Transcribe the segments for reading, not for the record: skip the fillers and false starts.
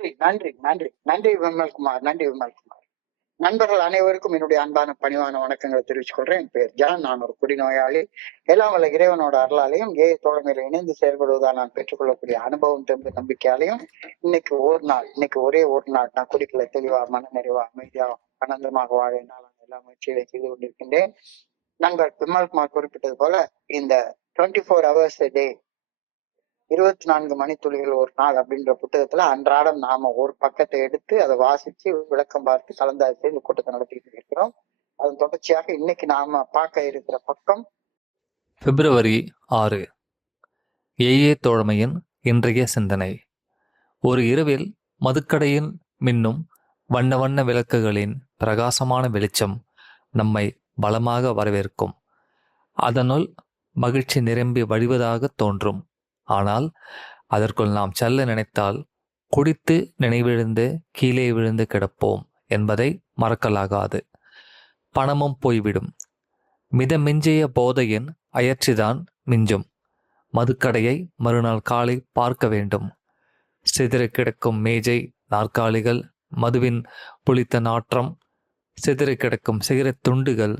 நன்றி நன்றி நன்றி நன்றி விமல்குமார், நன்றி விமல்குமார். நண்பர்கள் அனைவருக்கும் என்னுடைய அன்பான பணிவான வணக்கங்களை தெரிவித்துக் கொள்றேன். என் பேர் ஜான். நான் ஒரு குடிநோயாளி. எல்லாம் வல்ல இறைவனோட அருளாலையும் ஏ தோழமையில இணைந்து செயல்படுவதால் நான் பெற்றுக்கொள்ளக்கூடிய அனுபவம் தெம்பு நம்பிக்கையாலையும் இன்னைக்கு ஒரே ஒரு நாள் நான் குடிக்கல, தெளிவா மன நிறைவா அமைதியா ஆனந்தமாக வாழ என்னால் எல்லா முயற்சிகளை செய்து கொண்டிருக்கின்றேன். நண்பர் விமல்குமார் குறிப்பிட்டது போல இந்த 24 hours a day, 24 மணித்துளிகள் ஒரு நாள் அப்படின்ற புத்தகத்துல அன்றாடம் நாம ஒரு பக்கத்தை எடுத்து அதை வாசிச்சு விளக்கம் பார்த்து கலந்தாய்ச்சி இந்த கூட்டத்தை நடத்திட்டு இருக்கிறோம். அதன் தொடர்ச்சியாக இன்னைக்கு நாம பார்க்க இருக்கிற பக்கம் பிப்ரவரி 6. ஏஏ தோழமையின் இன்றைய சிந்தனை. ஒரு இரவில் மதுக்கடையில் மின்னும் வண்ண வண்ண விளக்குகளின் பிரகாசமான வெளிச்சம் நம்மை பலமாக வரவேற்கும். அதனுள் மகிழ்ச்சி நிரம்பி வழிவதாக தோன்றும். ஆனால் அதற்குள் நாம் செல்ல நினைத்தால் குடித்து நினைவிழுந்து கீழே விழுந்து கிடப்போம் என்பதை மறக்கலாகாது. பணமும் போய்விடும். மிதமிஞ்சிய போதையின் அயற்சிதான் மிஞ்சும். மதுக்கடையை மறுநாள் காலை பார்க்க வேண்டும். சிதறி கிடக்கும் மேஜை, நாற்காலிகள், மதுவின் புளித்த நாற்றம், சிதறி கிடக்கும் சிகரெட் துண்டுகள்.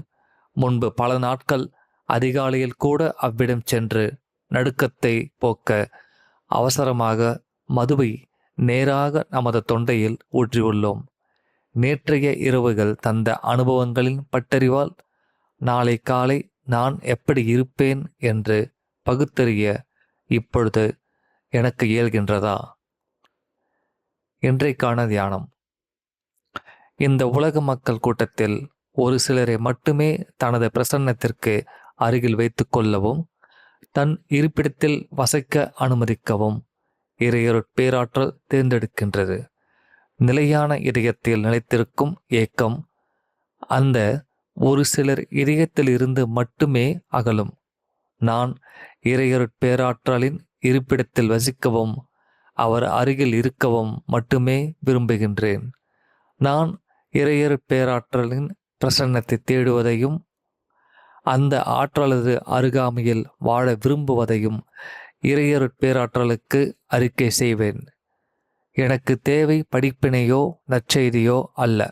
முன்பு பல நாட்கள் அதிகாலையில் கூட அவ்விடம் சென்று நடுக்கத்தை போக்க அவசரமாக மதுவை நேராக நமது தொண்டையில் ஊற்றியுள்ளோம். நேற்றைய இரவுகள் தந்த அனுபவங்களின் பட்டறிவால் நாளை காலை நான் எப்படி இருப்பேன் என்று பகுத்தறிய இப்பொழுது எனக்கு இயல்கின்றதா? இன்றைக்கான தியானம். இந்த உலக மக்கள் கூட்டத்தில் ஒரு சிலரை மட்டுமே தனது பிரசன்னத்திற்கு அருகில் வைத்து கொள்ளவும் தன் இருப்பிடத்தில் வசிக்க அனுமதிக்கவும் இறையருட்பேராற்றல் தேர்ந்தெடுக்கின்றது. நிலையான இதயத்தில் நிலைத்திருக்கும் ஏக்கம் அந்த ஒரு சிலர் இதயத்தில் இருந்து மட்டுமே அகலும். நான் இறையருட்பேராற்றலின் இருப்பிடத்தில் வசிக்கவும் அவர் அருகில் இருக்கவும் மட்டுமே விரும்புகின்றேன். நான் இறையருட்பேராற்றலின் பிரசன்னத்தை தேடுவதையும் அந்த ஆற்றலது அருகாமையில் வாழ விரும்புவதையும் இறையருட்பேராற்றலுக்கு அறிக்கை செய்வேன். எனக்கு தேவை படிப்பினையோ நற்செய்தியோ அல்ல.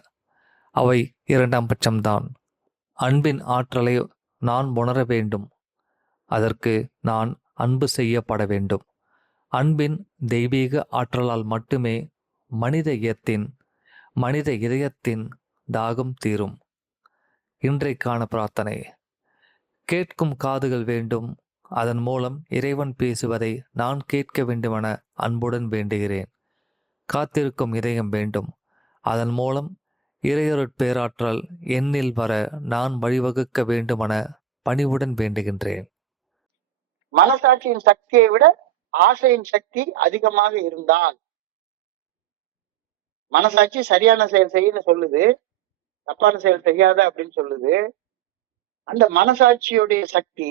அவை இரண்டாம் பட்சம்தான். அன்பின் ஆற்றலை நான் உணர வேண்டும். அதற்கு நான் அன்பு செய்யப்பட வேண்டும். அன்பின் தெய்வீக ஆற்றலால் மட்டுமே மனித இதயத்தின் தாகம் தீரும். இன்றைக்கான பிரார்த்தனை. கேட்கும் காதுகள் வேண்டும். அதன் மூலம் இறைவன் பேசுவதை நான் கேட்க வேண்டுமென அன்புடன் வேண்டுகிறேன். காத்திருக்கும் இதயம் வேண்டும். அதன் மூலம் இறையருட்பேராற்றல் என்னில் வர நான் வழிவகுக்க வேண்டுமென பணிவுடன் வேண்டுகின்றேன். மனசாட்சியின் சக்தியை விட ஆசையின் சக்தி அதிகமாக இருந்தால், மனசாட்சி சரியான செயல் செய்யன்னு சொல்லுது, தப்பான செயல் செய்யாத அப்படின்னு சொல்லுது. அந்த மனசாட்சியுடைய சக்தி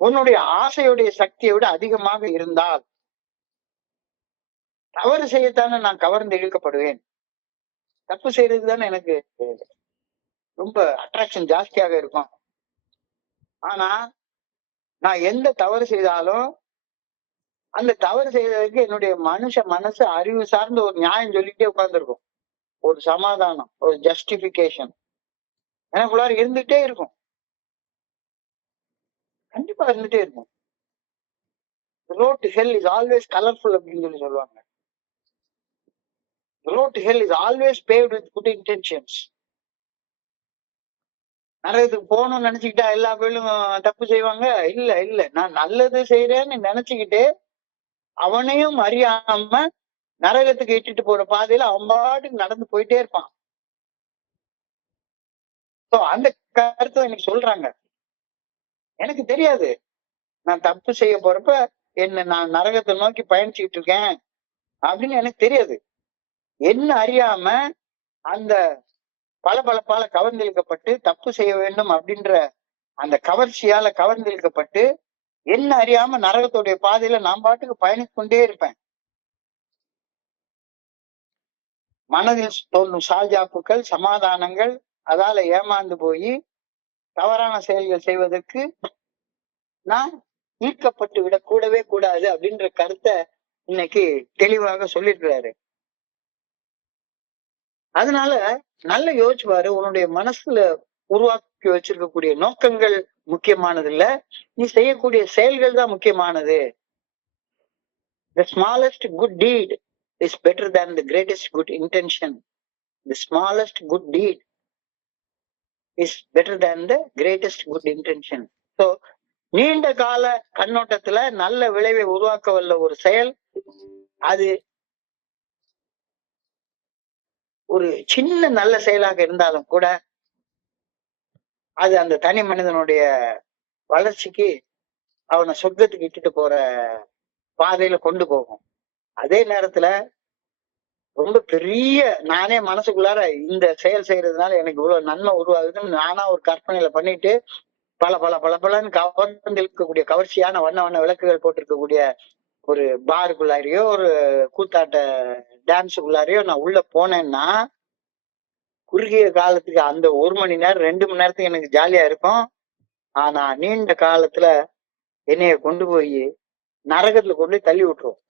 உன்னுடைய ஆசையுடைய சக்தியை விட அதிகமாக இருந்தால் தவறு செய்யத்தானே நான் கவர்ந்து இழுக்கப்படுவேன். தப்பு செய்யறதுக்கு தானே எனக்கு ரொம்ப அட்ராக்ஷன் ஜாஸ்தியாக இருக்கும். ஆனா நான் எந்த தவறு செய்தாலும் அந்த தவறு செய்ததுக்கு என்னுடைய மனசு அறிவு சார்ந்த ஒரு நியாயம் சொல்லிட்டே உட்கார்ந்துருக்கும். ஒரு சமாதானம், ஒரு ஜஸ்டிபிகேஷன் எனக்குள்ளார இருந்துட்டே இருக்கும். கண்டிப்பா இருந்துட்டே இருக்கும். road to hell is always colorful அப்படின்னு சொல்லி சொல்லுவாங்க. road to hell is always paved with good intentions. நரகத்துக்கு போகணும்னு நினைச்சுக்கிட்டா எல்லா பேரும் தப்பு செய்வாங்க? இல்ல, நான் நல்லது செய்யறேன்னு நினைச்சுக்கிட்டு அவனையும் அறியாம நரகத்துக்கு இட்டுட்டு போற பாதையில அவன் பாட்டுக்கு நடந்து போயிட்டே இருப்பான். அந்த கருத்தை எனக்கு சொல்றாங்க. எனக்கு தெரியாது நான் தப்பு செய்ய போறப்ப நான் நரகத்தை நோக்கி பயணிச்சுக்கிட்டு இருக்கேன் அப்படின்னு எனக்கு தெரியாது. என்ன அறியாம அந்த பளபளப்பால கவர்ந்திழுக்கப்பட்டு தப்பு செய்ய வேண்டும் அப்படின்ற அந்த கவர்ச்சியால கவர்ந்திழுக்கப்பட்டு என்ன அறியாம நரகத்துடைய பாதையில நான் பாட்டுக்கு பயணித்து கொண்டே இருப்பேன். மனதில் தோன்றும் சால்ஜாப்புகள், சமாதானங்கள், அதால ஏமாந்து போய் தவறான செயல்கள் செய்வதற்கு நான் ஈர்க்கப்பட்டு விடக்கூடவே கூடாது அப்படின்ற கருத்தை இன்னைக்கு தெளிவாக சொல்லியிருக்கிறாரு. அதனால நல்ல யோசிச்சு பாரு, உன்னுடைய மனசுல உருவாக்கி வச்சிருக்கக்கூடிய நோக்கங்கள் முக்கியமானது இல்ல, நீ செய்யக்கூடிய செயல்கள் தான் முக்கியமானது. The smallest good deed is better than the greatest good intention. The smallest good deed is better than the greatest good intention. So நீண்ட கால கண்ணோட்டத்துல நல்ல விளைவை உருவாக்க வல்ல ஒரு செயல், அது ஒரு சின்ன நல்ல செயலாக இருந்தாலும் கூட அது அந்த தனி மனிதனுடைய வளர்ச்சிக்கு, அவனை சொர்க்கத்துக்கு இட்டுட்டு போற பாதையில கொண்டு போகும். அதே நேரத்துல ரொம்ப பெரிய, நானே மனசுக்குள்ளார இந்த செயல் செய்யறதுனால எனக்கு இவ்வளவு நன்மை உருவாகுதுன்னு நானா ஒரு கற்பனையில பண்ணிட்டு பல பல பல பலன்னு கவர்ந்து இருக்கக்கூடிய கவர்ச்சியான வண்ண வண்ண விளக்குகள் போட்டிருக்கக்கூடிய ஒரு பாருக்குள்ளாரையோ ஒரு கூத்தாட்ட டான்ஸுக்குள்ளாரையோ நான் உள்ள போனேன்னா, குறுகிய காலத்துக்கு அந்த 1 மணி நேரம் 2 மணி நேரத்துக்கு எனக்கு ஜாலியா இருக்கும். ஆனா நீண்ட காலத்துல என்னைய கொண்டு போய் நரகத்துல கொண்டு போய் தள்ளி விட்டுரும்.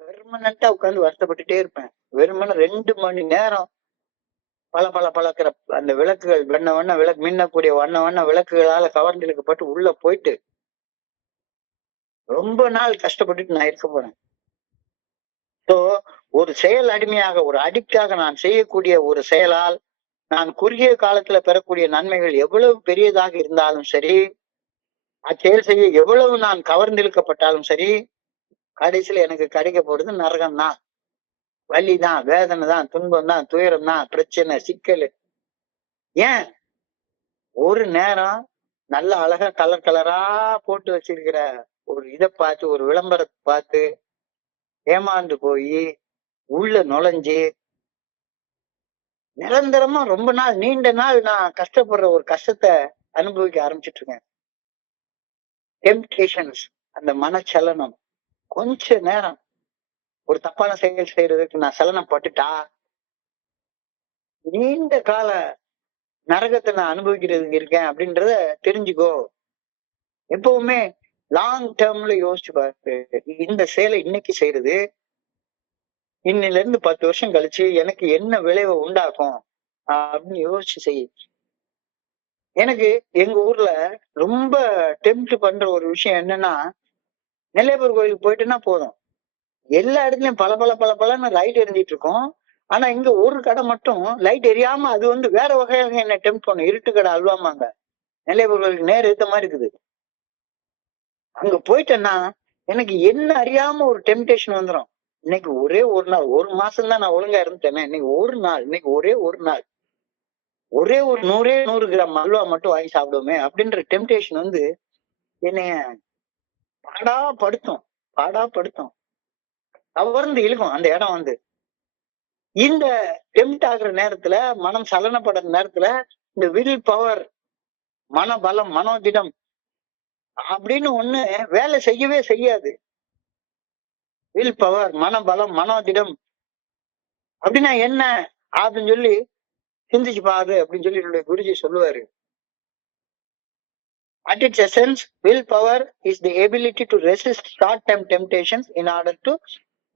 பெர்மனண்டா உட்கார்ந்து வருத்தப்பட்டுட்டே இருப்பேன். வெறுமனே 2 மணி நேரம் பல பல பழக்கிற அந்த விளக்குகள், வண்ண வண்ண விளக்கு, மின்னக்கூடிய வண்ண வண்ண விளக்குகளால கவர்ந்து இழுக்கப்பட்டு உள்ள போயிட்டு ரொம்ப நாள் கஷ்டப்பட்டுட்டு நான் இருக்க போறேன். சோ ஒரு செயல் அடிமையாக, ஒரு அடிக்டாக நான் செய்யக்கூடிய ஒரு செயலால் நான் குறுகிய காலத்துல பெறக்கூடிய நன்மைகள் எவ்வளவு பெரியதாக இருந்தாலும் சரி, அச்செயல் செய்ய எவ்வளவு நான் கவர்ந்திழுக்கப்பட்டாலும் சரி, கடைசியில எனக்கு கிடைக்க போறது நரகம் தான், வலிதான், வேதனை தான், துன்பம் தான், துயரம் தான், பிரச்சனை, சிக்கல். ஏன் ஒரு நேரம் நல்ல அழகா கலர் கலரா போட்டு வச்சிருக்கிற ஒரு இதை பார்த்து, ஒரு விளம்பரத்தை பார்த்து ஏமாந்து போய் உள்ள நுழைஞ்சு நிரந்தரமா ரொம்ப நாள், நீண்ட நாள் நான் கஷ்டப்படுற ஒரு கஷ்டத்தை அனுபவிக்க ஆரம்பிச்சிட்டு இருக்கேன். டெம்ப்டேஷன்ஸ், அந்த மனச்சலனம். கொஞ்ச நேரம் ஒரு தப்பான செயல் செய்யறதுக்கு நான் சலனம் பட்டுட்டா, நீண்ட கால நரகத்தை நான் அனுபவிக்கிறதுக்கு இருக்கேன் அப்படின்றத தெரிஞ்சுக்கோ. எப்பவுமே லாங் டேர்ம்ல யோசிச்சு பாரு, இந்த செயலை இன்னைக்கு செய்யறது இன்னில இருந்து 10 வருஷம் கழிச்சு எனக்கு என்ன விளைவை உண்டாக்கும் அப்படின்னு யோசிச்சு செய். எனக்கு எங்க ஊர்ல ரொம்ப டெம்ப்ட் பண்ற ஒரு விஷயம் என்னன்னா, நெல்லையப்பர் கோயிலுக்கு போயிட்டுன்னா போதும், எல்லா இடத்துலயும் பல பல பல பலன்னு லைட் எரிஞ்சிட்டு இருக்கும். ஆனா இங்க ஒரு கடை மட்டும் லைட் எரியாம அது வந்து வேற வகையாக என்ன டெம்ப்ட் பண்ணும். இருட்டு கடை அல்வாமாங்க, நெல்லையப்பர் கோயிலுக்கு நேர் எடுத்த மாதிரி இருக்குது. அங்க போயிட்டேன்னா எனக்கு என்ன அறியாம ஒரு டெம்டேஷன் வந்துடும். இன்னைக்கு ஒரே ஒரு நாள், 1 மாசம் தான் நான் ஒழுங்கா இருந்துட்டேன்னா, இன்னைக்கு ஒரு நாள், இன்னைக்கு ஒரே ஒரு நாள், ஒரே ஒரு 100 கிராம் அல்வா மட்டும் வாங்கி சாப்பிடுவோமே அப்படின்ற டெம்டேஷன் வந்து என்னைய பாடாப்படுத்தும், பாடாப்படுத்தும், கவர்ந்து இழுக்கும் அந்த இடம் வந்து. இந்த டெம்ட் ஆகுற நேரத்துல, மனம் சலனப்படுற நேரத்துல, இந்த வில் பவர், மனபலம், மனோதிடம் அப்படின்னு ஒண்ணு வேலை செய்யவே செய்யாது. வில் பவர், மனபலம், மனோதிடம் அப்படின்னா என்ன அப்படின்னு சொல்லி சிந்திச்சு பாரு அப்படின்னு சொல்லி என்னுடைய குருஜி சொல்லுவாரு. At its essence, willpower is the ability to resist short-term temptations in order to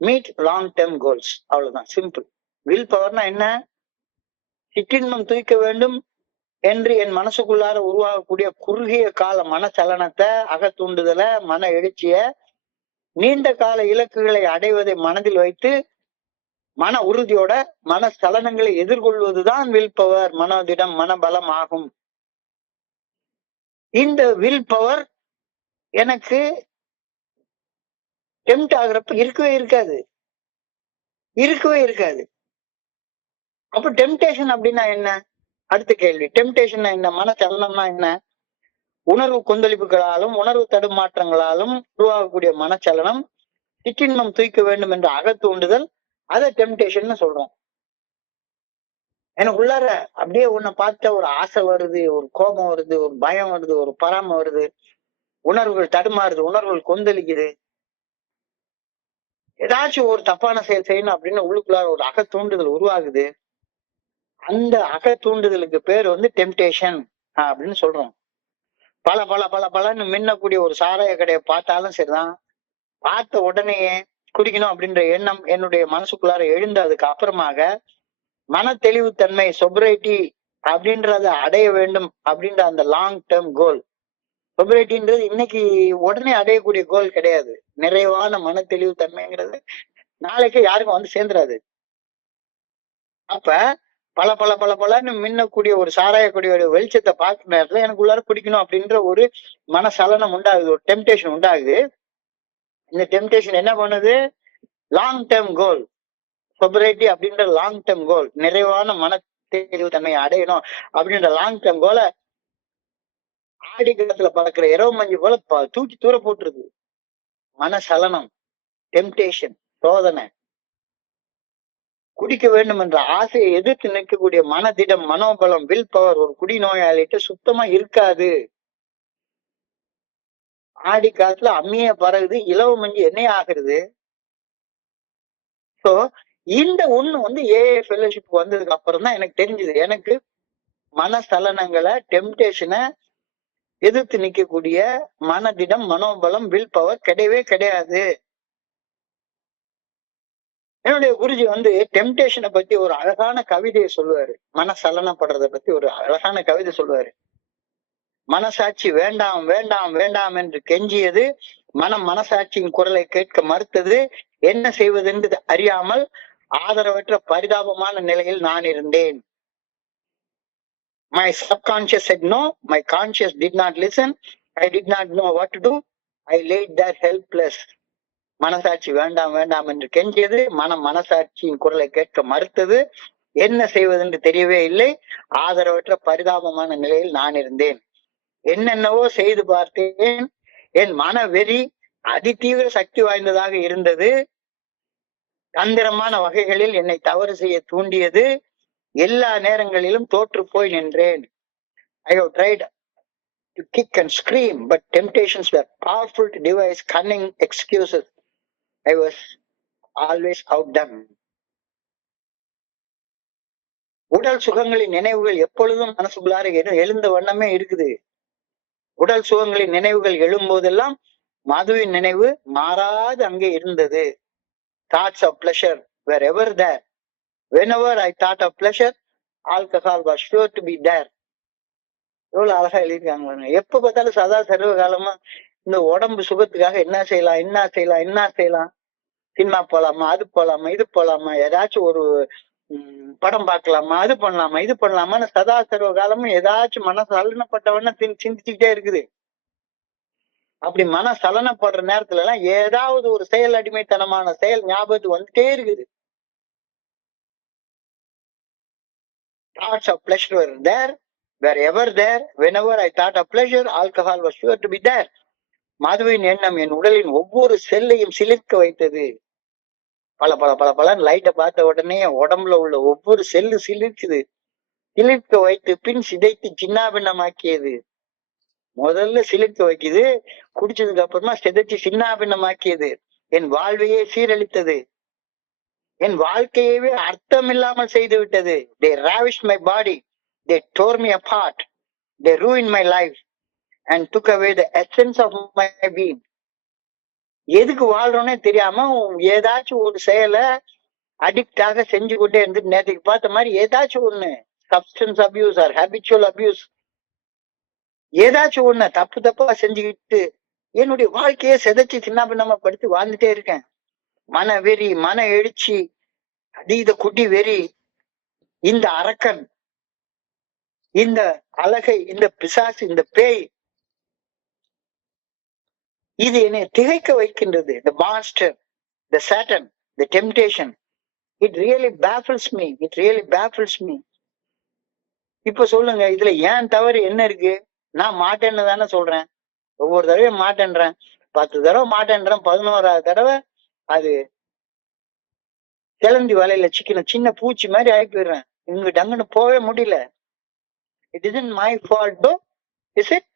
meet long-term goals. அவ்வளவுதான், சிம்பிள். வில் பவர்னா என்ன? சிற்றின்பம் தூய்க்க வேண்டும் என்று என் மனசுக்குள்ளார உருவாகக்கூடிய குறுகிய கால மனச்சலனத்தை, அகத்தூண்டுதலை, மன எழுச்சிய, நீண்ட கால இலக்குகளை அடைவதை மனதில் வைத்து மன உறுதியோட மன சலனங்களை எதிர்கொள்வதுதான் வில் பவர், மனோதிடம், மனபலம் ஆகும். இந்த வில் பவர் எனக்கு டெம்ட் ஆகுறப்ப இருக்கவே இருக்காது, இருக்கவே இருக்காது. அப்ப டெம்டேஷன் அப்படின்னா என்ன? அடுத்த கேள்வி. டெம்டேஷன் என்ன? மனச்சலனம்னா என்ன? உணர்வு கொந்தளிப்புகளாலும் உணர்வு தடுமாற்றங்களாலும் உருவாகக்கூடிய மனச்சலனம், சிற்றின்பம் தூய்க்க வேண்டும் என்ற அகத்தூண்டுதல், அதை டெம்டேஷன் சொல்றோம். எனக்கு உள்ளார அப்படியே உன்னை பார்த்த ஒரு ஆசை வருது, ஒரு கோபம் வருது, ஒரு பயம் வருது, ஒரு பராம வருது, உணர்வுகள் தடுமாறுது, உணர்வுகள் கொந்தளிக்குது, ஏதாச்சும் ஒரு தப்பான செயல் செய்யணும் அப்படின்னு உள்ளுக்குள்ளார ஒரு அகத்தூண்டுதல் உருவாகுது. அந்த அகத்தூண்டுதலுக்கு பேர் வந்து டெம்டேஷன் அப்படின்னு சொல்றோம். பல பல பல பலன்னு மின்னக்கூடிய ஒரு சாராய கடையை பார்த்தாலும் சரிதான், பார்த்த உடனேயே குடிக்கணும் அப்படின்ற எண்ணம் என்னுடைய மனசுக்குள்ளார எழுந்ததுக்கு அப்புறமாக மன தெளிவுத்தன்மை சொபரைட்டி அப்படின்றத அடைய வேண்டும் அப்படின்ற அந்த லாங் டேர்ம் கோல். சொபரைட்டின்றது இன்னைக்கு உடனே அடையக்கூடிய கோல் கிடையாது. நிறைவான மன தெளிவு தன்மைங்கிறது நாளைக்கு யாருக்கும் வந்து சேர்ந்துராது. அப்ப பல பல பல பலன்னு மின்னக்கூடிய ஒரு சாராய கொடியோட வெளிச்சத்தை பார்க்குற நேரத்துல எனக்கு உள்ளார குடிக்கணும் அப்படின்ற ஒரு மனசலனம் உண்டாகுது, ஒரு டெம்டேஷன் உண்டாகுது. இந்த டெம்டேஷன் என்ன பண்ணுது? லாங் டேர்ம் கோல் சொபரைட்டி அப்படின்ற லாங் டேர்ம் கோல், நிறைவான மன தெளிவு தன்மையை அடையணும் அப்படின்ற லாங் டேர்ம் கோலை ஆடி காலத்துல பறக்கிற இரவு மஞ்சு போல தூக்கி தூர போட்டுருது. மனசலனம், டெம்டேஷன், சோதனை, குடிக்க வேண்டும் என்ற ஆசையை எதிர்த்து நிற்கக்கூடிய மனதிடம், மனோபலம், வில் பவர் ஒரு குடிநோயாளிகிட்ட சுத்தமா இருக்காது. ஆடி காலத்துல அம்மிய பறகுது, இலவ மஞ்சு என்ன ஆகுறது? சோ இந்த ஒண்ணு வந்து ஏஏ ஃபெலோஷிப் வந்ததுக்கு அப்புறம் தான் எனக்கு தெரிஞ்சது. எனக்கு மனசலனங்களை, டெம்டேஷனை எதிர்த்து நிற்கக்கூடிய மனதிடம், மனோபலம், வில் பவர் கிடையவே கிடையாது. என்னுடைய குருஜி வந்து டெம்டேஷனை பத்தி ஒரு அழகான கவிதையை சொல்லுவாரு. மனசலனப்படுறத பத்தி ஒரு அழகான கவிதை சொல்லுவாரு. மனசாட்சி வேண்டாம் வேண்டாம் வேண்டாம் என்று கெஞ்சியது, மனசாட்சியின் குரலை கேட்க மறுத்தது, என்ன செய்வதென்று அறியாமல் ஆதரவற்ற பரிதாபமான நிலையில் நான் இருந்தேன். My subconscious said no, my conscious did not listen, I did not know what to do, I laid there helpless. மனசாட்சி வேண்டாம் வேண்டாம் என்று கெஞ்சியது, மனசாட்சியின் குரலை கேட்க மறுத்தது, என்ன செய்வதென்று தெரியவே இல்லை, ஆதரவற்ற பரிதாபமான நிலையில் நான் இருந்தேன். என்னென்னவோ செய்து பார்த்தேன், என் மனவெறி அதிதீவிர சக்தி வாய்ந்ததாக இருந்தது, தந்திரமான வகைகளில் என்னை தவறு செய்ய தூண்டியது, எல்லா நேரங்களிலும் தோற்று போய் நின்றேன். I have tried to kick and scream, but temptations were powerful to devise cunning excuses. I was always outdone. உடல் சுகங்களின் நினைவுகள் எப்பொழுதும் மனசுக்குள்ளார எழுந்த வண்ணமே இருக்குது. உடல் சுகங்களின் நினைவுகள் எழும்போதெல்லாம் மதுவின் நினைவு மாறாது அங்கே இருந்தது. Thoughts of pleasure were ever there. Whenever I thought of pleasure, alcohol was sure to be there. எவ்வளவு அழகா எழுதியிருக்காங்க. எப்ப பார்த்தாலும் சதா சர்வ காலமா இந்த உடம்பு சுகத்துக்காக என்ன செய்யலாம், என்ன செய்யலாம், என்ன செய்யலாம், சினிமா போலாமா, அது போலாமா, இது போலாமா, ஏதாச்சும் ஒரு படம் பார்க்கலாமா, அது பண்ணலாமா, இது பண்ணலாமான்னு சதா சர்வ காலமும் ஏதாச்சும் மனசு சலனப்பட்டவன சிந்திச்சுக்கிட்டே இருக்குது. அப்படி மன சலனப்படுற நேரத்துல எல்லாம் ஏதாவது ஒரு செயல் அடிமைத்தனமான செயல் ஞாபகத்துக்கு வந்துட்டே இருக்குது. Thoughts of pleasure were there, were ever there. Whenever I thought of pleasure, alcohol was sure to be there. மதுவின் எண்ணம் என் உடலின் ஒவ்வொரு செல்லையும் சிலிர்க்க வைத்தது. பல பல பல பலன் லைட்டை பார்த்த உடனே உடம்புல உள்ள ஒவ்வொரு செல்லு சிலிர்க்குது. சிலிர்க்க வைத்து பின் சிதைத்து சின்னாபின்னமாக்கியது. முதல்ல சிலிர்க்க வைக்குது, குடிச்சதுக்கு அப்புறமா சிதைச்சு சின்னாபின்னமாக்கியது. என் வாழ்வையே சீரழித்தது, என் வாழ்க்கையவே அர்த்தம் இல்லாமல் செய்து விட்டது. They ravished my body, they tore me apart, they ruined my life and took away the essence of my being. எதுக்கு வாழ்றோன்னே தெரியாம ஏதாச்சும் ஒரு செயலை அடிக்டாக செஞ்சு கொண்டே இருந்து நேற்றுக்கு பார்த்த மாதிரி ஏதாச்சும் ஒண்ணு substance abuse or habitual abuse, ஏதாச்சும் ஒண்ணு தப்பு தப்பா செஞ்சுக்கிட்டு என்னுடைய வாழ்க்கையை சிதைச்சு சின்னாபின்னமா படுத்தி வாழ்ந்துட்டே இருக்கேன். மன வெறி, மன எழுச்சி, அதீத குடி வெறி, இந்த அரக்கன், இந்த அழகை, இந்த பிசாசு, இந்த பேய், இது என்னை திகைக்க வைக்கின்றது. The monster, the Satan, the temptation, it really baffles me, it really baffles me. இப்ப சொல்லுங்க, இதுல ஏன் தவறு என்ன இருக்கு? நான் மாட்டேன்னு தானே சொல்றேன். ஒவ்வொரு தடவையும் மாட்டேன்றேன், 10 தடவை மாட்டேன்றேன், 11வது தடவை அது கிளந்தி வலையில சிக்கின சின்ன பூச்சி மாதிரி ஆகி போயிடுறேன். இங்கிட்ட அங்கன்னு போகவே முடியல. It isn't my fault though, is it?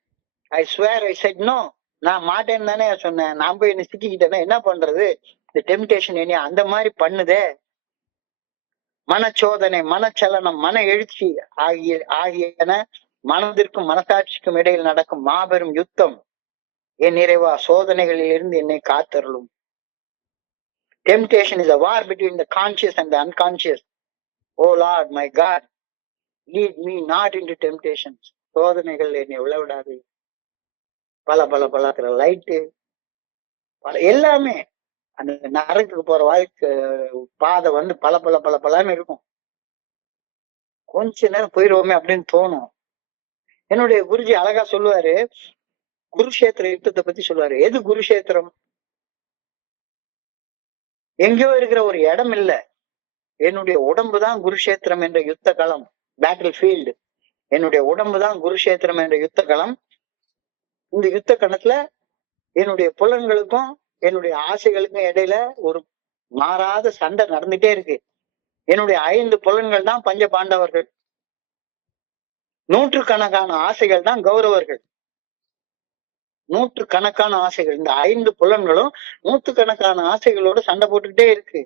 I swear I said no. நான் மாட்டேன்னு தானே சொன்னேன். நான் போய் என்ன சிக்கிக்கிட்டேன்னா என்ன பண்றது? இந்த டெம்டேஷன் என்ன அந்த மாதிரி பண்ணுதே. மனச்சோதனை, மனச்சலனம், மன எழுச்சி ஆகியன மனதிற்கும் மனசாட்சிக்கும் இடையில் நடக்கும் மாபெரும் யுத்தம். என் இறைவா, சோதனைகளில் இருந்து என்னை காத்தருளும். Temptation is a war between the conscious and the unconscious. Oh Lord, my God, lead me not into temptations. சோதனைகள் என்னை விழவிடாது. பல பல பல லைட்டு எல்லாமே அந்த நரகத்துக்கு போற வாழ்க்கை பாதை வந்து பல பல பல பலன்னு இருக்கும். கொஞ்ச நேரம் போயிடுவோமே அப்படின்னு தோணும். என்னுடைய குருஜி அழகா சொல்லுவாரு, குருஷேத்திர யுத்தத்தை பத்தி சொல்லுவாரு. எது குருஷேத்திரம்? எங்கேயோ இருக்கிற ஒரு இடம் இல்ல, என்னுடைய உடம்புதான் குருஷேத்திரம் என்ற யுத்த களம், பேட்டில் ஃபீல்டு. என்னுடைய உடம்புதான் குருஷேத்திரம் என்ற யுத்த களம். இந்த யுத்த களத்துல என்னுடைய புலன்களுக்கும் என்னுடைய ஆசைகளுக்கும் இடையில ஒரு மாறாத சண்டை நடந்துட்டே இருக்கு. என்னுடைய 5 புலன்கள் தான் பஞ்ச பாண்டவர்கள், நூற்றுக்கணக்கான ஆசைகள் தான் கௌரவர்கள். நூற்றுக்கணக்கான ஆசைகள், இந்த 5 புலன்களும் நூற்றுக்கணக்கான ஆசைகளோடு சண்டை போட்டுக்கிட்டே இருக்கு.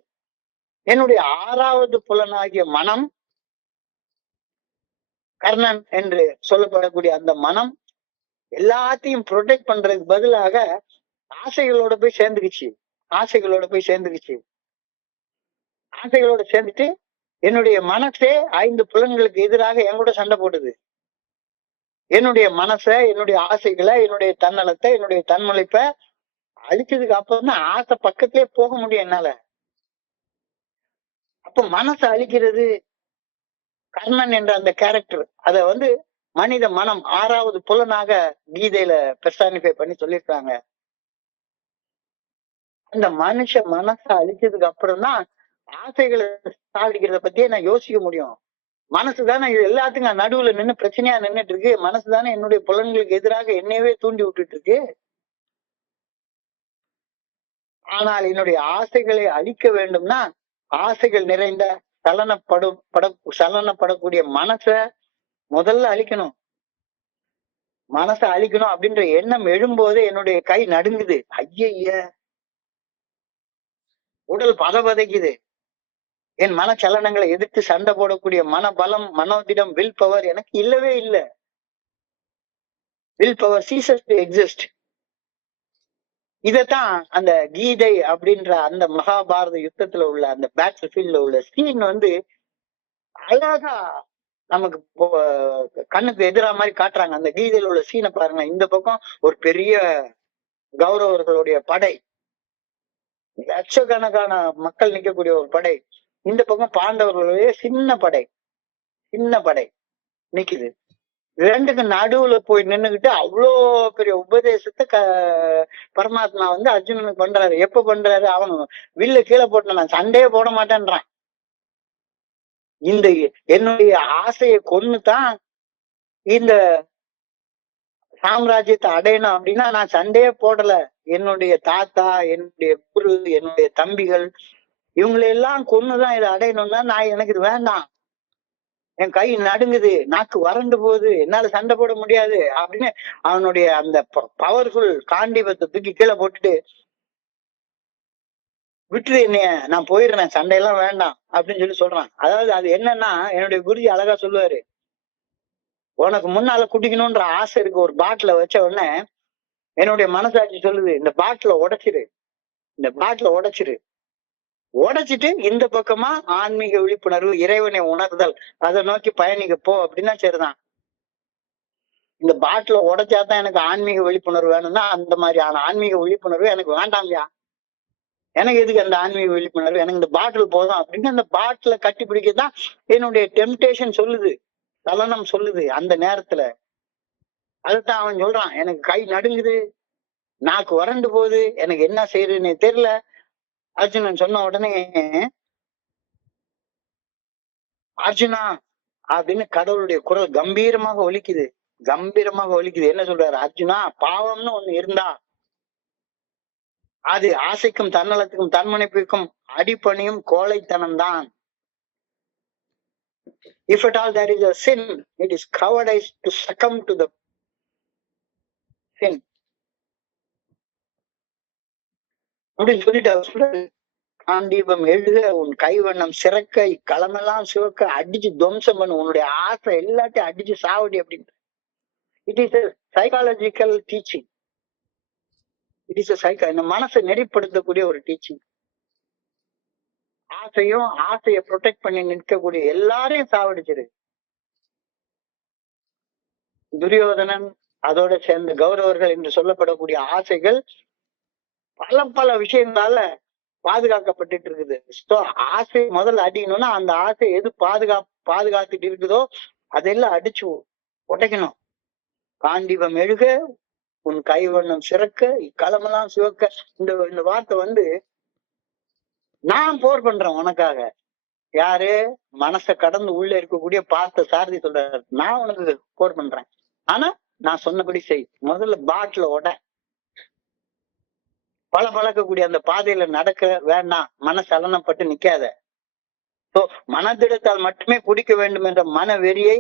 என்னுடைய 6வது புலனாகிய மனம், கர்ணன் என்று சொல்லப்படக்கூடிய அந்த மனம் எல்லாத்தையும் ப்ரொடெக்ட் பண்றதுக்கு பதிலாக ஆசைகளோட போய் சேர்ந்துக்குச்சு. ஆசைகளோட சேர்ந்துட்டு என்னுடைய மனசே 5 புலன்களுக்கு எதிராக என் கூட சண்டை போடுது. என்னுடைய மனசை, என்னுடைய ஆசைகளை, என்னுடைய தன்னலத்தை, என்னுடைய தன்முனைப்பை அழிச்சதுக்கு அப்புறம் தான் ஆசை பக்கத்திலே போக முடியும் என்னால. அப்ப மனசை அழிக்கிறது கர்ணன் என்ற அந்த கேரக்டர். அத வந்து மனித மனம் 6வது புலனாக கீதையில பெர்சானிஃபை பண்ணி சொல்லியிருக்காங்க. அந்த மனசை அழிச்சதுக்கு அப்புறம் தான் ஆசைகளை சாதிக்கிறத பத்தியே நான் யோசிக்க முடியும். மனசுதானே இது எல்லாத்துக்கும் நடுவுல நின்று பிரச்சனையா நின்றுட்டு இருக்கு. மனசுதானே என்னுடைய புலன்களுக்கு எதிராக என்னையவே தூண்டி விட்டுட்டு இருக்கு. ஆனால் என்னுடைய ஆசைகளை அழிக்க வேண்டும்னா ஆசைகள் நிறைந்த சலனப்படக்கூடிய மனசை முதல்ல அழிக்கணும். மனசை அழிக்கணும் அப்படின்ற எண்ணம் எழும்போது என்னுடைய கை நடுங்குது. ஐய, உடல் பதவதைக்குது. என் மனச்சலனங்களை எதிர்த்து சண்டை போடக்கூடிய மனபலம், மனோதிடம், வில் பவர் எனக்கு இல்லவே இல்லை. Will power ceases to exist. இதத்தான் அந்த கீதை அப்படின்ற அந்த மகாபாரத யுத்தத்துல உள்ள அந்த பேட்டில் ஃபீல்ட்ல உள்ள சீன் வந்து அழகா நமக்கு கண்ணுக்கு எதிரா மாதிரி காட்டுறாங்க. அந்த கீதையில உள்ள சீனை பாருங்க. இந்த பக்கம் ஒரு பெரிய கௌரவர்களுடைய படை, லட்சக்கணக்கான மக்கள் நிக்கக்கூடிய ஒரு படை. இந்த பக்கம் பாண்டவர்களுடைய சின்ன படை நிக்குது. ரெண்டுக்கு நடுவுல போய் நின்னுகிட்டு அவ்வளோ பெரிய உபதேசத்தை பரமாத்மா வந்து அர்ஜுனனுக்கு பண்றாரு. எப்ப பண்றாரு? அவன் வில்ல கீழே போட்டு நான் சண்டையே போட மாட்டேன்றான். இந்த என்னுடைய ஆசையை கொன்னுதான் இந்த சாம்ராஜ்யத்தை அடையணும் அப்படின்னா நான் சண்டையே போடல. என்னுடைய தாத்தா, என்னுடைய குரு, என்னுடைய தம்பிகள் இவங்களெல்லாம் கொன்னுதான் இதை அடையணும்னா நான் எனக்கு இது வேண்டாம். என் கை நடுங்குது, நாக்கு வறண்டு போகுது, என்னால சண்டை போட முடியாது அப்படின்னு அவனுடைய அந்த பவர்ஃபுல் காண்டிபத்தை தூக்கி கீழே போட்டுட்டு விட்டுரு என்னைய, நான் போயிடுறேன், சண்டையெல்லாம் வேண்டாம் அப்படின்னு சொல்லி சொல்றான். அதாவது அது என்னன்னா, என்னுடைய குருஜி அழகா சொல்லுவாரு, உனக்கு முன்னால குடிக்கணும்ன்ற ஆசை இருக்கு. ஒரு பாட்டில வச்ச உடனே என்னுடைய மனசாட்சி சொல்லுது, இந்த பாட்டில உடைச்சிட்டு இந்த பக்கமா ஆன்மீக விழிப்புணர்வு, இறைவனை உணர்தல், அதை நோக்கி பயணிக்க போ அப்படின்னா சரிதான். இந்த பாட்டில உடைச்சாதான் எனக்கு ஆன்மீக விழிப்புணர்வு வேணும்னா அந்த மாதிரியான ஆன்மீக விழிப்புணர்வு எனக்கு வேண்டாம்யா. எனக்கு எதுக்கு அந்த ஆன்மீக விழிப்புணர்வு? எனக்கு இந்த பாட்டில் போதும் அப்படின்னு அந்த பாட்டில கட்டி பிடிக்கதான் என்னுடைய டெம்டேஷன் சொல்லுது, சலனம் சொல்லுது. அந்த நேரத்துல அதுதான் அவன் சொல்றான், எனக்கு கை நடுங்குது, நாக்கு வறண்டு போகுது, எனக்கு என்ன செய்யறதுன்னு தெரியல. அர்ஜுனன் சொன்ன உடனே அர்ஜுனா அப்படின்னு கடவுளுடைய குரல் கம்பீரமாக ஒலிக்குது. என்ன சொல்றாரு? அர்ஜுனா, பாவம்னு ஒண்ணு இருந்தா அது ஆசைக்கும் தன்னலத்துக்கும் தன்முனைப்புக்கும் அடிப்பணியும் கோழைத்தனம் தான். If at all there is a sin, it is cowardice to succumb to the sin. அப்படின்னு சொல்லிட்டு காண்டீபம் எழுத, உன் கைவண்ணம் சிறக்க, களமெல்லாம் சிவக்க, அடிச்சு துவம்சம் பண்ணு, உன்னுடைய ஆசை எல்லாத்தையும் அடிச்சு சாவடி அப்படின்னு. It is psychological teaching. இந்த மனசை நெறிப்படுத்தக்கூடிய ஒரு டீச்சிங். ஆசையை ப்ரொடெக்ட் பண்ணி நிற்கக்கூடிய எல்லாரையும் சாவடிச்சிரு. துரியோதனன் அதோட சேர்ந்த கௌரவர்கள் என்று சொல்லப்படக்கூடிய ஆசைகள் பல பல விஷயங்களால பாதுகாக்கப்பட்டு இருக்குது. ஆசை முதல்ல அடிக்கணும்னா அந்த ஆசை எது பாதுகாத்துட்டு இருக்குதோ அதெல்லாம் அடிச்சு உடைக்கணும். காண்டிபம் எழுக, உன் கைவண்ணம் சிறக்க, இக்களமெல்லாம் சிவக்க. இந்த வார்த்தை நான் போர் பண்றேன் உனக்காக. யாரு? மனசை கடந்து உள்ள இருக்கக்கூடிய பார்த்த சாரதி சொல்றாரு, நான் உனக்கு போர் பண்றேன், ஆனா நான் சொன்னபடி செய். முதல்ல பாட்டில உட, பழக்கக்கூடிய அந்த பாதையில நடக்க வேண்டாம், மனசலனப்பட்டு நிக்காத. சோ மனதிடத்தால் மட்டுமே குடிக்க வேண்டும் என்ற மன வெறியை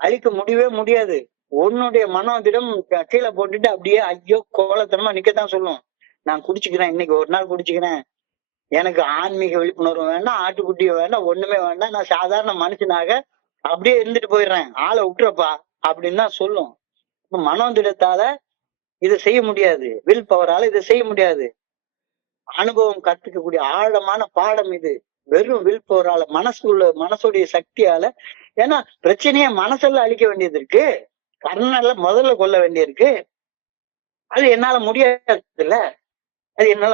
அழிக்க முடியவே முடியாது. உன்னுடைய மனோதிடம் கீழே போட்டுட்டு அப்படியே ஐயோ கோலத்தனமா நிக்கத்தான் சொல்லும். நான் குடிச்சுக்கிறேன், இன்னைக்கு ஒரு நாள் குடிச்சுக்கிறேன், எனக்கு ஆன்மீக விழிப்புணர்வு வேண்டாம், ஆட்டுக்குட்டியும் வேண்டாம், ஒண்ணுமே வேண்டாம், நான் சாதாரண மனுஷனாக அப்படியே இருந்துட்டு போயிடுறேன், ஆளை விட்டுறப்பா அப்படின்னு தான் சொல்லும். மனோதிடத்தால இதை செய்ய முடியாது, வில் பவரால இதை செய்ய முடியாது. அனுபவம் கத்துக்கக்கூடிய ஆழமான பாடம் இது. வெறும் வில் பவரால, மனசுடைய சக்தியால. ஏன்னா பிரச்சனைய மனசெல்லாம் அழிக்க வேண்டியது இருக்கு, கர்ணால முதல்ல கொல்ல வேண்டியிருக்கு. அது என்னால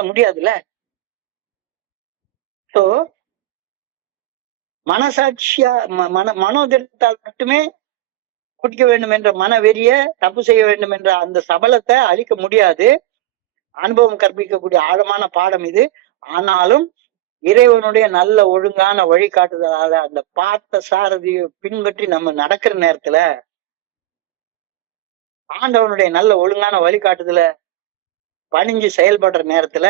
முடியாதுல்ல, சோ மனசாட்சியா மனோதிடத்தால் மட்டுமே குடிக்க வேண்டும் என்ற மன வெறிய, தப்பு செய்ய வேண்டும் என்ற அந்த சபலத்தை அழிக்க முடியாது. அனுபவம் கற்பிக்கக்கூடிய ஆழமான பாடம் இது. ஆனாலும் இறைவனுடைய நல்ல ஒழுங்கான வழிகாட்டுதலால அந்த பார்த்த சாரதியை பின்பற்றி நம்ம நடக்கிற நேரத்துல, ஆண்டவனுடைய நல்ல ஒழுங்கான வழிகாட்டுதல பணிஞ்சு செயல்படுற நேரத்துல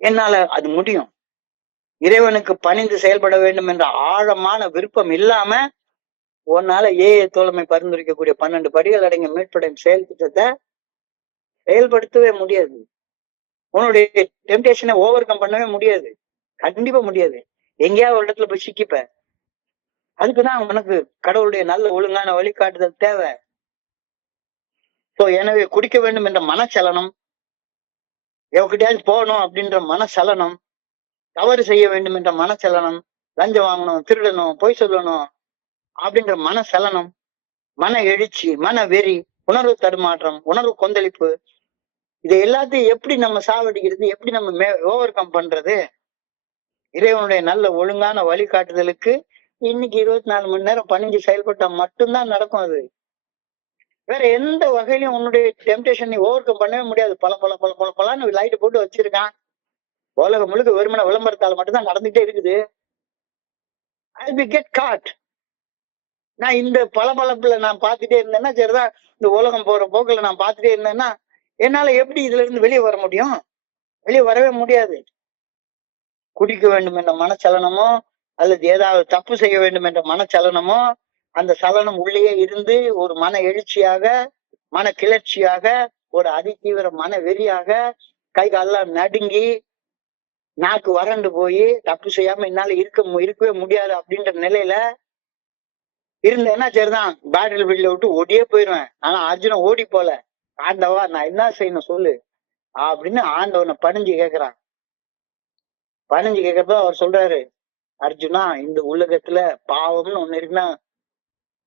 என்னால அது முடியும். இறைவனுக்கு பணிந்து செயல்பட வேண்டும் என்ற ஆழமான விருப்பம் இல்லாம உன்னால தோழமை பரிந்துரைக்கக்கூடிய 12 படிகள் அடங்கிய மீட்படையும் செயல் திட்டத்தை செயல்படுத்தவே முடியாது. உன்னுடைய டெம்டேஷனை ஓவர் கம் பண்ணவே முடியாது, கண்டிப்பா முடியாது. எங்கேயாவது ஒரு இடத்துல போய் சிக்கிப்ப. அதுக்குதான் உனக்கு கடவுளுடைய நல்ல ஒழுங்கான வழிகாட்டுதல் தேவை. சோ எனவே குடிக்க வேண்டும் என்ற மனச்சலனம், எவகிட்டயாவது போகணும் அப்படின்ற மனச்சலனம், தவறு செய்ய வேண்டும் என்ற மனச்சலனம், லஞ்சம் வாங்கணும், திருடணும், பொய் சொல்லணும் அப்படின்ற மனசலனம், மன எழுச்சி, மன வெறி, உணர்வு தடுமாற்றம், உணர்வு கொந்தளிப்பு, இதை எல்லாத்தையும் எப்படி நம்ம சாவடிக்கிறது, எப்படி நம்ம ஓவர் கம் பண்றது? இறைவனுடைய நல்ல ஒழுங்கான வழிகாட்டுதலுக்கு இன்னைக்கு 24 மணி நேரம் பணிஞ்சு செயல்பட்டா மட்டும்தான் நடக்கும். அது வேற எந்த வகையிலும் உன்னுடைய டெம்டேஷன் நீ ஓவர் கம் பண்ணவே முடியாது. பலன்னு லைட் போட்டு வச்சிருக்கான், உலகம் முழுக்க வெறுமன விளம்பரத்தால மட்டும்தான் நடந்துகிட்டே இருக்குது. I'll be get caught. நான் இந்த பளபளப்புல நான் பார்த்துட்டே இருந்தேன்னா சரிதான், இந்த உலகம் போற போக்குல நான் பார்த்துட்டே இருந்தேன்னா என்னால எப்படி இதுல இருந்து வெளியே வர முடியும்? வெளியே வரவே முடியாது. குடிக்க வேண்டும் என்ற மனச்சலனமோ அல்லது ஏதாவது தப்பு செய்ய வேண்டும் என்ற மனச்சலனமோ, அந்த சலனம் உள்ளே இருந்து ஒரு மன எழுச்சியாக, மன கிளர்ச்சியாக, ஒரு அதிதீவிர மன வெறியாக, கை காலெல்லாம் நடுங்கி, நாக்கு வறண்டு போய் தப்பு செய்யாம என்னால இருக்கவே முடியாது அப்படின்ற நிலையில இருந்தேன்னா சரிதான், பேட்டில் ஃபீல்ட்ல விட்டு ஓடியே போயிடுவேன். ஆனா அர்ஜுனன் ஓடி போல, ஆண்டவா நான் என்ன செய்யணும் சொல்லு அப்படின்னு ஆண்டவனை பணிஞ்சு கேட்கிறான். பணிஞ்சு கேட்கறப்ப அவர் சொல்றாரு, அர்ஜுனா இந்த உலகத்துல பாவம்னு ஒண்ணு இருக்குன்னா,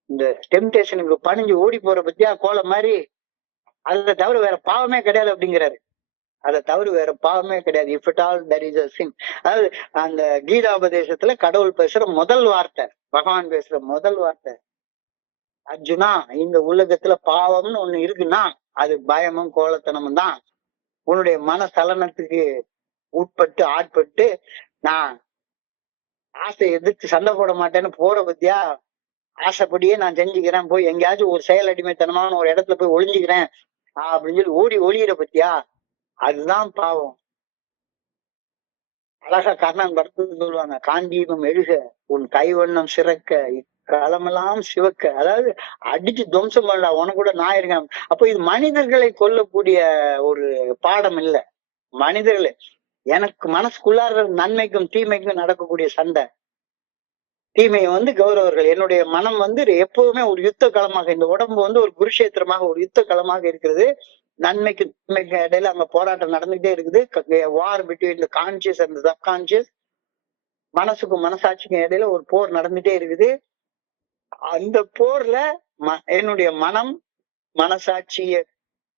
இந்த டெம்டேஷனுக்கு பணிஞ்சு ஓடி போற பத்தியா கோல மாதிரி, அதை தவிர வேற பாவமே கிடையாது அப்படிங்கிறாரு. அதை தவிர வேற பாவமே கிடையாது. If it all there is a sin. அதாவது அந்த கீதாபதேசத்துல கடவுள் பேசுற முதல் வார்த்தை, பகவான் பேசுற முதல் வார்த்தை, அர்ஜுனா இந்த உலகத்துல பாவம்னு ஒண்ணு இருக்குன்னா அது பயமும் கோலத்தனமும் தான். உன்னுடைய மன சலனத்துக்கு ஆட்பட்டு நான் ஆசை எதிர்த்து சண்டை போட மாட்டேன்னு போற பத்தியா, ஆசைப்படியே நான் செஞ்சுக்கிறேன், போய் எங்கேயாச்சும் ஒரு செயல் அடிமைத்தனமான ஒரு இடத்துல போய் ஒளிஞ்சுக்கிறேன் அப்படின்னு சொல்லி ஒளியிற பத்தியா, அதுதான் பாவம். அழகா கர்ணன் படத்துல சொல்லுவாங்க, காண்டீபம் எழுக, உன் கைவண்ணம் சிறக்க, களமெல்லாம் சிவக்க. அதாவது அடிச்சு துவம்சம் பண்ணல, உனக்கு கூட நான் இருக்கேன். அப்போ இது மனிதர்களை கொல்லக்கூடிய ஒரு பாடம் இல்லை. மனிதர்களே, எனக்கு மனசுக்குள்ளார நன்மைக்கும் தீமைக்கும் நடக்கக்கூடிய சண்டை, தீமையை கௌரவர்கள், என்னுடைய மனம் எப்போதுமே ஒரு யுத்த களமாக, இந்த உடம்பு ஒரு குருஷேத்திரமாக, ஒரு யுத்த களமாக இருக்கிறது. நன்மைக்கு தீமைக்கு இடையில அங்க போராட்டம் நடந்துகிட்டே இருக்குது. வார் between the conscious and subconscious. மனசுக்கும் மனசாட்சிக்கும் இடையில ஒரு போர் நடந்துட்டே இருக்குது. அந்த போர்ல என்னுடைய மனம் மனசாட்சிய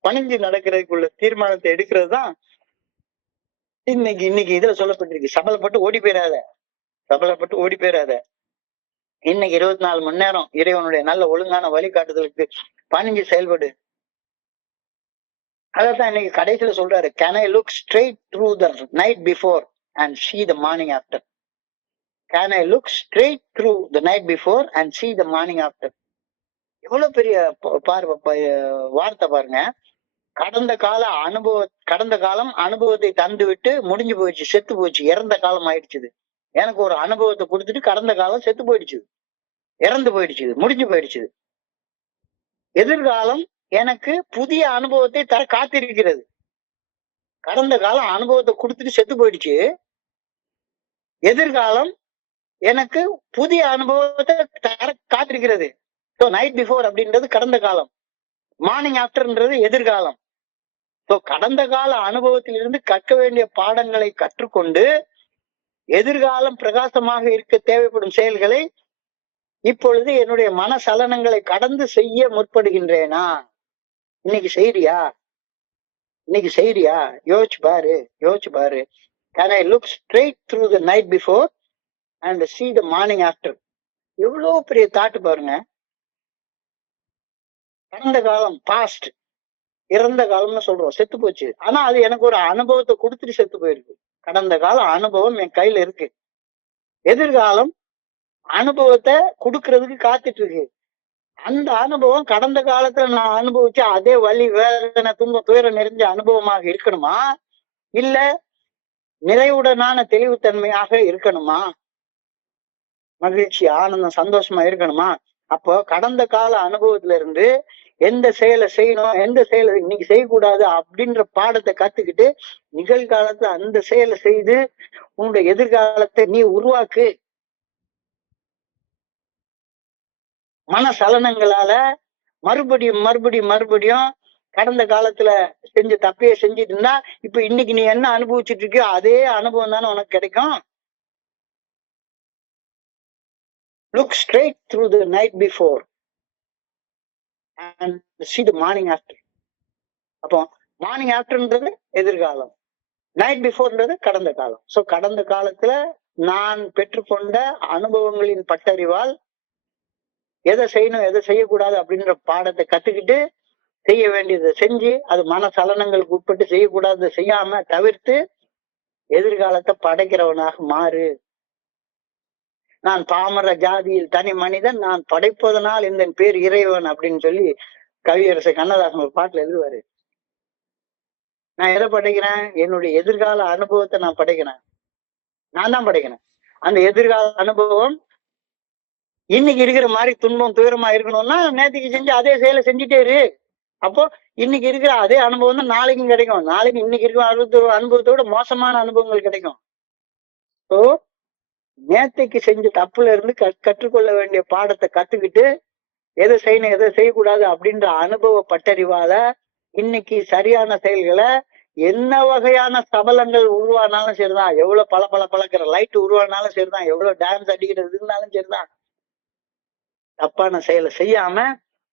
பணிஞ்சு நடக்கிறதுக்குள்ள தீர்மானத்தை எடுக்கிறது தான் இன்னைக்கு இதுல சொல்லப்பட்டிருக்கு. சபலப்பட்டு ஓடி போயிடாத, சபலப்பட்டு ஓடி போயிடாத. இன்னைக்கு 24 மணி நேரம் இறைவனுடைய நல்ல ஒழுங்கான வழிகாட்டுதலுக்கு பணிஞ்சு செயல்படு. அதான் இன்னைக்கு கடைசியில சொல்றாரு, can I look straight through the night before and see the morning after? Can I look straight through the night before and see the morning after? எவ்வளவு பெரிய வார்த்தை பாருங்க. கடந்த காலம் அனுபவத்தை தந்து விட்டு முடிஞ்சு போயிடுச்சு, செத்து போயிடுச்சு, இறந்த காலம் ஆயிடுச்சு. எனக்கு ஒரு அனுபவத்தை கொடுத்துட்டு கடந்த காலம் செத்து போயிடுச்சு, இறந்து போயிடுச்சு, முடிஞ்சு போயிடுச்சு. எதிர்காலம் எனக்கு புதிய அனுபவத்தை தர காத்திருக்கிறது. கடந்த காலம் அனுபவத்தை கொடுத்துட்டு செத்து போயிடுச்சு. எதிர்காலம் எனக்கு புதிய அனுபவத்தை தர காத்திருக்கிறது. ஸோ நைட் பிஃபோர் அப்படின்றது கடந்த காலம், மார்னிங் ஆஃப்டர்ன்றது எதிர்காலம். ஸோ கடந்த கால அனுபவத்திலிருந்து கற்க வேண்டிய பாடங்களை கற்றுக்கொண்டு எதிர்காலம் பிரகாசமாக இருக்க தேவைப்படும் செயல்களை இப்பொழுது என்னுடைய மனசலனங்களை கடந்து செய்ய முற்படுகின்றேனா? இன்னைக்கு செய்றியா? யோசிச்சு பாரு. Can I look straight through the night before and see the morning after? எவ்வளவு பெரிய தாட்டு பாருங்க. கடந்த காலம் பாஸ்ட், இறந்த காலம்னு சொல்றோம், செத்து போச்சு. ஆனா அது எனக்கு ஒரு அனுபவத்தை கொடுத்துட்டு செத்து போயிருக்கு. கடந்த கால அனுபவம் என் கையில இருக்கு. எதிர்காலம் அனுபவத்தை கொடுக்கறதுக்கு காத்துட்டு இருக்கு. அந்த அனுபவம் கடந்த காலத்துல நான் அனுபவிச்ச அதே வலி, வேதனை, துன்பம், துயரம் நிறைஞ்ச அனுபவமாக இருக்கணுமா, இல்ல நிறைவுடனான தெளிவுத்தன்மையாக இருக்கணுமா, மகிழ்ச்சி, ஆனந்தம், சந்தோஷமா இருக்கணுமா? அப்போ கடந்த கால அனுபவத்துல இருந்து எந்த செயலை செய்யணும், எந்த செயலை இன்னைக்கு செய்யக்கூடாது அப்படின்ற பாடத்தை கத்துக்கிட்டு நிகழ்காலத்துல அந்த செயலை செய்து உன்னுடைய எதிர்காலத்தை நீ உருவாக்கு. மனசலனங்களால மறுபடியும் கடந்த காலத்துல செஞ்ச தப்பையே செஞ்சுட்டு இருந்தா இப்ப இன்னைக்கு நீ என்ன அனுபவிச்சுட்டு இருக்கியோ அதே அனுபவம் தானே உனக்கு கிடைக்கும். Look straight through the night before and see the morning after. அப்போ மார்னிங் ஆஃப்டர்ன்றது எதிர்காலம், நைட் பிஃபோர்ன்றது கடந்த காலம். சோ கடந்த காலத்துல நான் பெற்றுக்கொண்ட அனுபவங்களின் பட்டறிவால் எதை செய்யணும் எதை செய்யக்கூடாது அப்படின்ற பாடத்தை கத்துக்கிட்டு செய்ய வேண்டியதை செஞ்சு, அது மனசலனங்களுக்கு உட்பட்டு செய்யக்கூடாது செய்யாம தவிர்த்து எதிர்காலத்தை படைக்கிறவனாக மாறு. நான் பாமர ஜாதியில் தனி மனிதன், நான் படைப்பதனால் இந்த பேர் இறைவன் அப்படின்னு சொல்லி கவியரசு கண்ணதாசன் ஒரு பாட்டுல எழுதுவாரு. நான் எதை படைக்கிறேன்? என்னுடைய எதிர்கால அனுபவத்தை நான் படைக்கிறேன். நான் தான் படைக்கிறேன். அந்த எதிர்கால அனுபவம் இன்னைக்கு இருக்கிற மாதிரி துன்பம் துயரமா இருக்கணும்னா நேற்றுக்கு செஞ்சு அதே செயலை செஞ்சுட்டே இரு. அப்போ இன்னைக்கு இருக்கிற அதே அனுபவம் தான் நாளைக்கும் கிடைக்கும். நாளைக்கு இன்னைக்கு இருக்கிற அனுபவத்தோட மோசமான அனுபவங்கள் கிடைக்கும். ஸோ நேத்தைக்கு செஞ்ச தப்புல இருந்து கற்றுக்கொள்ள வேண்டிய பாடத்தை கத்துக்கிட்டு எதை செய்யணும் எதை செய்யக்கூடாது அப்படின்ற அனுபவ பட்டறிவால இன்னைக்கு சரியான செயல்களை என்ன வகையான சபலங்கள் உருவானாலும் சரிதான், எவ்வளவு பழக்கிற லைட் உருவானாலும் சரிதான், எவ்வளவு டான்ஸ் அடிக்கிறது இருந்தாலும் சரிதான், தப்பான செயலை செய்யாம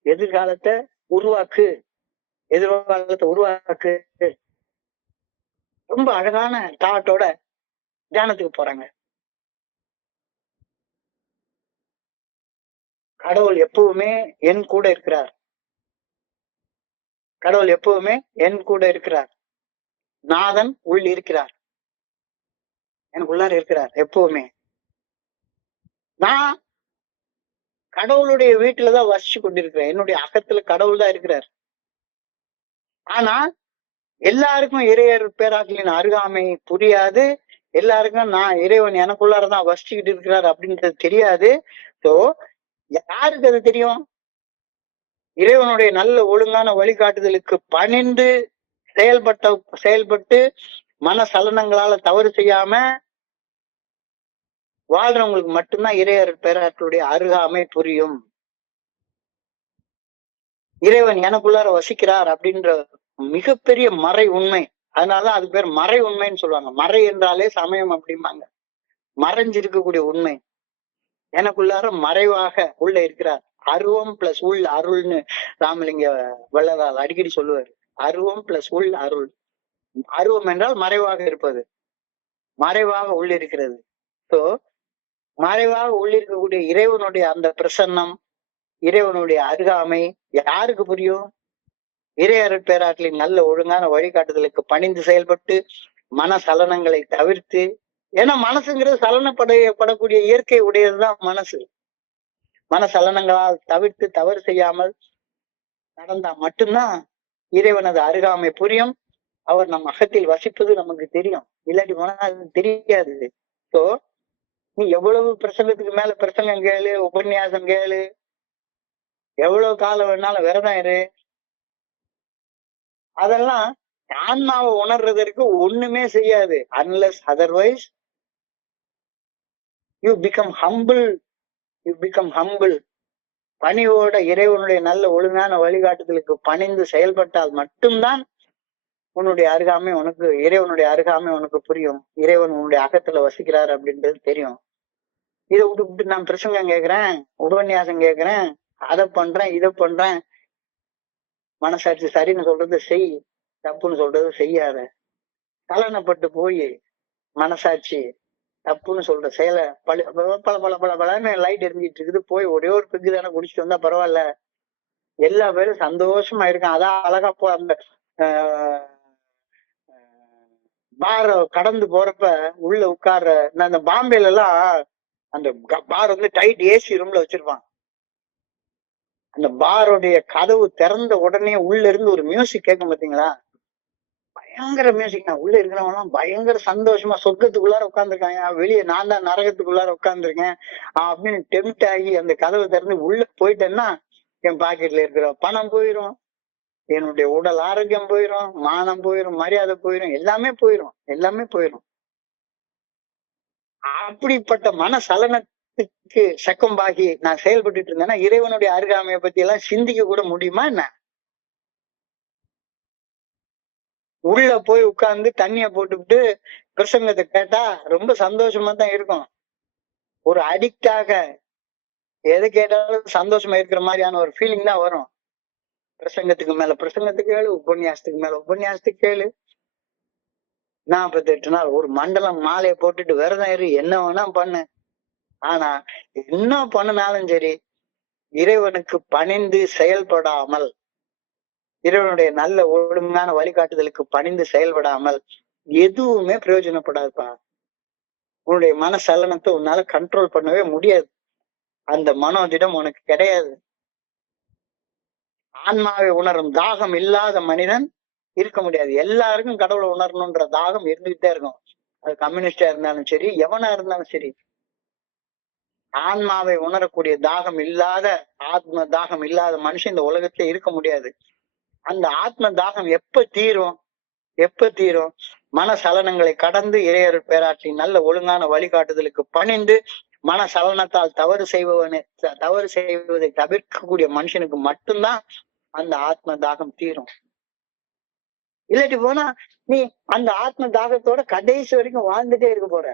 எதிர்காலத்தை உருவாக்கு. ரொம்ப அழகான தாட்டோட தியானத்துக்கு போறாங்க. கடவுள் எப்பவுமே என் கூட இருக்கிறார். கடவுள் எப்பவுமே என் கூட இருக்கிறார். நாதன் உள் இருக்கிறார், எனக்குள்ளார இருக்கிறார் எப்பவுமே. நான் கடவுளுடைய வீட்டுலதான் வசிச்சு கொண்டிருக்கிறேன். என்னுடைய அகத்துல கடவுள் தான் இருக்கிறார். ஆனா எல்லாருக்கும் இறையர் பேராக்களின் அருகாமை புரியாது. எல்லாருக்கும் நான் இறைவன் எனக்குள்ளாரதான் வசிச்சுக்கிட்டு இருக்கிறார் அப்படின்றது தெரியாது. சோ யாருக்கு அது தெரியும்? இறைவனுடைய நல்ல ஒழுங்கான வழிகாட்டுதலுக்கு பணிந்து செயல்பட்டு மனசலனங்களால தவறு செய்யாம வாழ்றவங்களுக்கு மட்டும்தான் இறையர் பேராற்றலுடைய அருகாமை புரியும். இறைவன் எனக்குள்ளார வசிக்கிறார் அப்படின்ற மிகப்பெரிய மறை உண்மை. அதனாலதான் அது பேர் மறை உண்மைன்னு சொல்லுவாங்க. மறை என்றாலே சமயம் அப்படிம்பாங்க. மறைஞ்சிருக்கக்கூடிய உண்மை எனக்குள்ளார மறைவாக உள்ள இருக்கிறார். அருவம் பிளஸ் உள் அருள்னு ராமலிங்க வள்ளலார் அடிக்கடி சொல்லுவார். அருவம் பிளஸ் உள் அருள். அருவம் என்றால் மறைவாக இருப்பது, மறைவாக உள்ளிருக்கிறது. சோ மறைவாக உள்ளிருக்கக்கூடிய இறைவனுடைய அந்த பிரசன்னம், இறைவனுடைய அருகாமை யாருக்கு புரியும்? இறை அருட்பேராற்றலின் நல்ல ஒழுங்கான வழிகாட்டுதலுக்கு பணிந்து செயல்பட்டு மன சலனங்களை தவிர்த்து, ஏன்னா மனசுங்கிறது சலனப்படக்கூடிய இயற்கை உடையதுதான் மனசு. மன சலனங்களால் தவிர்த்து தவறு செய்யாமல் நடந்தா மட்டும்தான் இறைவனது அருகாமை புரியும். அவர் நம் அகத்தில் வசிப்பது நமக்கு தெரியும். இல்லாட்டி போனா அது தெரியாது. சோ நீ எவ்வளவு பிரசங்கத்துக்கு மேல பிரசங்கம் கேளு, உபன்யாசம் கேளு, எவ்வளவு காலம் வேணாலும் விரதம் இரு, அதெல்லாம் ஆன்மாவை உணர்றதற்கு ஒண்ணுமே செய்யாது. Unless otherwise you become humble. You become humble. பணிவோட இறைவனுடைய நல்ல ஒழுங்கான வழிகாட்டுதலுக்கு பணிந்து செயல்பட்டால் மட்டும்தான் உன்னுடைய அருகாமை உனக்கு, இறைவனுடைய அருகாமை உனக்கு புரியும். இறைவன் உன்னுடைய அகத்துல வசிக்கிறார் அப்படின்றது தெரியும். இதை விட்டு நான் பிரசங்கம் கேட்கிறேன், உபன்யாசம் கேட்கிறேன், அதை பண்றேன், இதை பண்றேன், மனசாட்சி சரின்னு சொல்றது செய், தப்புன்னு சொல்றது செய்யாத. கலனப்பட்டு போய் மனசாட்சி தப்புன்னு சொல்ற செயலை பல பல பல பல பலன்னு லைட் எரிஞ்சிட்டு இருக்குது, போய் ஒரே ஒரு பெக்கு தானே குடிச்சிட்டு வந்தா பரவாயில்ல, எல்லா பேரும் சந்தோஷமா இருக்கான். அதான் அழகா போ அந்த பார கடந்து போறப்ப உள்ள உட்கார்ற அந்த பாம்பேல எல்லாம் அந்த பார் வந்து டைட் ஏசி ரூம்ல வச்சிருப்பான். அந்த பாருடைய கதவு திறந்த உடனே உள்ள இருந்து ஒரு மியூசிக் கேட்கும் பாத்தீங்களா, பயங்கர மியூசிக். நான் உள்ள இருக்கிறவங்க எல்லாம் பயங்கர சந்தோஷமா சொர்க்கத்துக்குள்ளார உட்காந்துருக்காங்க, வெளியே நான் தான் நரகத்துக்குள்ளார உட்காந்துருக்கேன் அப்படின்னு டெம்ட் ஆகி அந்த கதவை திறந்து உள்ள போயிட்டேன்னா என் பாக்கெட்ல இருக்கிற பணம் போயிரும், என்னுடைய உடல் ஆரோக்கியம் போயிரும், மானம் போயிரும், மரியாதை போயிரும், எல்லாமே போயிரும், எல்லாமே போயிரும். அப்படிப்பட்ட மன சலனத்துக்கு சக்கம்பாகி நான் செயல்பட்டு இருந்தேன்னா இறைவனுடைய அருகாமையை பத்தி எல்லாம் சிந்திக்க கூட முடியுமா என்ன? உள்ள போய் உட்கார்ந்து தண்ணிய போட்டுக்கிட்டு பிரசங்கத்தை கேட்டா ரொம்ப சந்தோஷமா தான் இருக்கும். ஒரு அடிக்டாக எது கேட்டாலும் சந்தோஷமா இருக்கிற மாதிரியான ஒரு ஃபீலிங் தான் வரும். பிரசங்கத்துக்கு மேல பிரசங்கத்துக்கு கேளு, உபன்யாசத்துக்கு மேல உபன்யாசத்துக்கு கேளு, 48 நாள் ஒரு மண்டலம் மாலையை போட்டுட்டு விரதம் இரு, என்ன வேணா பண்ணு. ஆனா என்ன பண்ணினாலும் சரி இறைவனுக்கு பணிந்து செயல்படாமல், இறைவனுடைய நல்ல ஒழுங்கான வழிகாட்டுதலுக்கு பணிந்து செயல்படாமல் எதுவுமே பிரயோஜனப்படாதுப்பா. உன்னுடைய மன சலனத்தை உன்னால கண்ட்ரோல் பண்ணவே முடியாது. அந்த மனோதிடம் உனக்கு கிடையாது. ஆன்மாவை உணரும் தாகம் இல்லாத மனிதன் இருக்க முடியாது. எல்லாருக்கும் கடவுளை உணரணும்ன்ற தாகம் இருந்துகிட்டே இருக்கும். அது கம்யூனிஸ்டா இருந்தாலும் சரி, எவனா இருந்தாலும் சரி. ஆன்மாவை உணரக்கூடிய தாகம் இல்லாத, ஆத்ம தாகம் இல்லாத மனுஷன் இந்த உலகத்துல இருக்க முடியாது. அந்த ஆத்ம தாகம் எப்ப தீரும்? எப்ப தீரும்? மன சலனங்களை கடந்து இறையருள் பேராற்றின் நல்ல ஒழுங்கான வழிகாட்டுதலுக்கு பணிந்து மன சலனத்தால் தவறு செய்வதை தவிர்க்கக்கூடிய மனுஷனுக்கு மட்டும்தான் அந்த ஆத்ம தாகம் தீரும். இல்லாட்டி போனா நீ அந்த ஆத்ம தாகத்தோட கடைசி வரைக்கும் வாழ்ந்துட்டே இருக்க போற.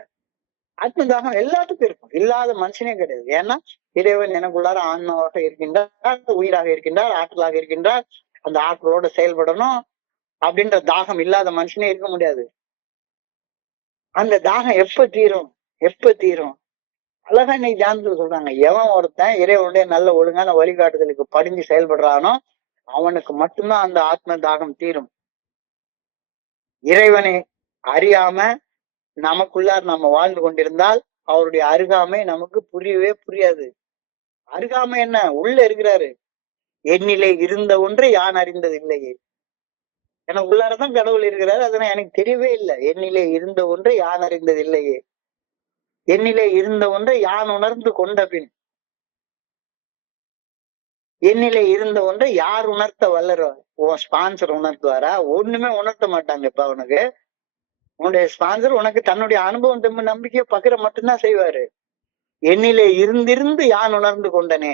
ஆத்ம தாகம் எல்லாத்துக்கும் இருக்கும், இல்லாத மனுஷனே கிடையாது. ஏன்னா இறைவன் எனக்குள்ளார ஆன்மாவாக இருக்கின்றார், உயிராக இருக்கின்றார், ஆற்றலாக இருக்கின்றார். அந்த ஆற்றலோட செயல்படணும் அப்படின்ற தாகம் இல்லாத மனுஷனே இருக்க முடியாது. அந்த தாகம் எப்ப தீரும்? எப்ப தீரும்? அழகா இன்னைக்கு தியானத்துல சொல்றாங்க, எவன் ஒருத்தன் இறைவனுடைய நல்ல ஒழுங்கான வழிகாட்டுதலுக்கு படிஞ்சு செயல்படுறானோ அவனுக்கு மட்டும்தான் அந்த ஆத்ம தாகம் தீரும். இறைவனை அறியாம நமக்குள்ளார் நம்ம வாழ்ந்து கொண்டிருந்தால் அவருடைய அருகாமை நமக்கு புரியவே புரியாது. அருகாமை என்ன? உள்ள இருக்கிறாரு. என்னிலே இருந்த ஒன்றை யான் அறிந்தது இல்லையே. எனக்கு உள்ளாரதான் கடவுள் இருக்கிறாரு, அதனால எனக்கு தெரியவே இல்லை. என்னிலே இருந்த ஒன்றை யான் அறிந்தது இல்லையே. என்னிலே இருந்த ஒன்றை யான் உணர்ந்து கொண்ட பின், என்னிலே இருந்த ஒன்றை யார் உணர்த்த வல்லரோ? உன் ஸ்பான்சர் உணர்த்துவாரா? ஒண்ணுமே உணர்த்த மாட்டாங்க. இப்ப உனக்கு உன்னுடைய ஸ்பான்சர் உனக்கு தன்னுடைய அனுபவம் தம்பு நம்பிக்கையை பகிர மட்டும்தான் செய்வாரு. என்னிலே இருந்திருந்து யான் உணர்ந்து கொண்டனே,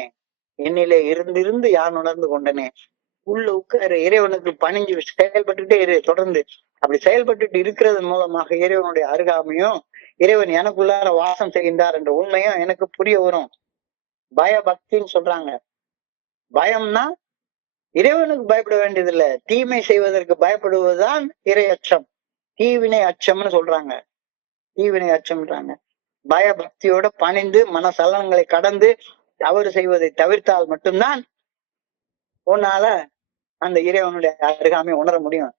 என்னிலே இருந்திருந்து யான் உணர்ந்து கொண்டனே. உள்ள உட்காரு, இறைவனுக்கு பணிஞ்சு செயல்பட்டுட்டே இரு தொடர்ந்து. அப்படி செயல்பட்டுட்டு இருக்கிறது மூலமாக இறைவனுடைய அருகாமையும், இறைவன் எனக்குள்ளார வாசம் செய்கின்றார் என்ற உண்மையும் எனக்கு புரிய வரும். பயபக்தின்னு சொல்றாங்க. பயம்னா இறைவனுக்கு பயப்பட வேண்டியதில்ல, தீமை செய்வதற்கு பயப்படுவதுதான் இறை அச்சம். தீவினை அச்சம்னு சொல்றாங்க. தீவினை அச்சம்ன்றாங்க. பயபக்தியோட பணிந்து மனசலனங்களை கடந்து தவறு செய்வதை தவிர்த்தால் மட்டும்தான் உன்னால அந்த இறைவனுடைய அருகாமை உணர முடியும்.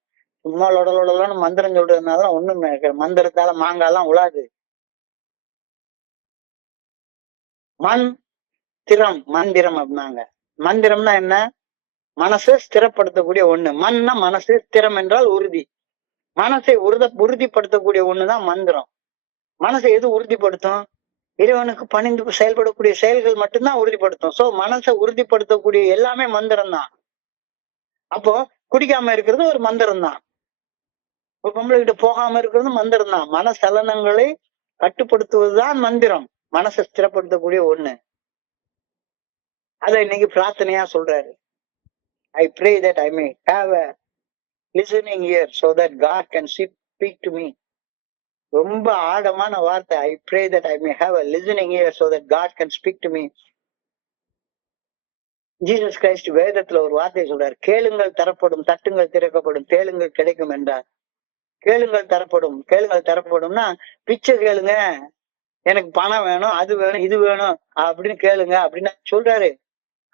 சும்மா லொடலொடலன்னு மந்திரம் சொல்றதுனால ஒண்ணும் மந்திரத்தால மாங்காலாம் உழாது. மந்திரம் அப்படின்னாங்க. மந்திரம்னா என்ன? மனசை ஸ்திரப்படுத்தக்கூடிய ஒண்ணு. மன்னா மனசு, ஸ்திரம் என்றால் உறுதி. மனசை உறுதிப்படுத்தக்கூடிய ஒண்ணுதான் மந்திரம். மனசை எது உறுதிப்படுத்தும்? இறைவனுக்கு பணிந்து செயல்படக்கூடிய செயல்கள் மட்டும்தான் உறுதிப்படுத்தும். சோ மனசை உறுதிப்படுத்தக்கூடிய எல்லாமே மந்திரம் தான். அப்போ குடிக்காம இருக்கிறது ஒரு மந்திரம் தான். ஒரு பொம்பளை கிட்ட போகாம இருக்கிறது மந்திரம் தான். மனசலனங்களை கட்டுப்படுத்துவதுதான் மந்திரம். மனசை ஸ்திரப்படுத்தக்கூடிய ஒண்ணு. அத இன்னைக்கு பிரார்த்தனையா சொல்றாரு. I pray that I may have a listening ear so that God can speak to me. ரொம்ப ஆழமான வார்த்தை. I pray that I may have a listening ear so that God can speak to me. Jesus Christ வேதத்துல ஒரு வார்த்தை சொல்றாரு. கேளுங்கள் தரப்படும், தட்டுங்கள் திறக்கப்படும், தேளுங்கள் கிடைக்கும் என்றார். கேளுங்கள் தரப்படும். கேளுங்கள் தரப்படும்னா பிச்சை கேளுங்க, எனக்கு பணம் வேணும், அது வேணும், இது வேணும் அப்படின்னு கேளுங்க அப்படின்னு சொல்றாரு.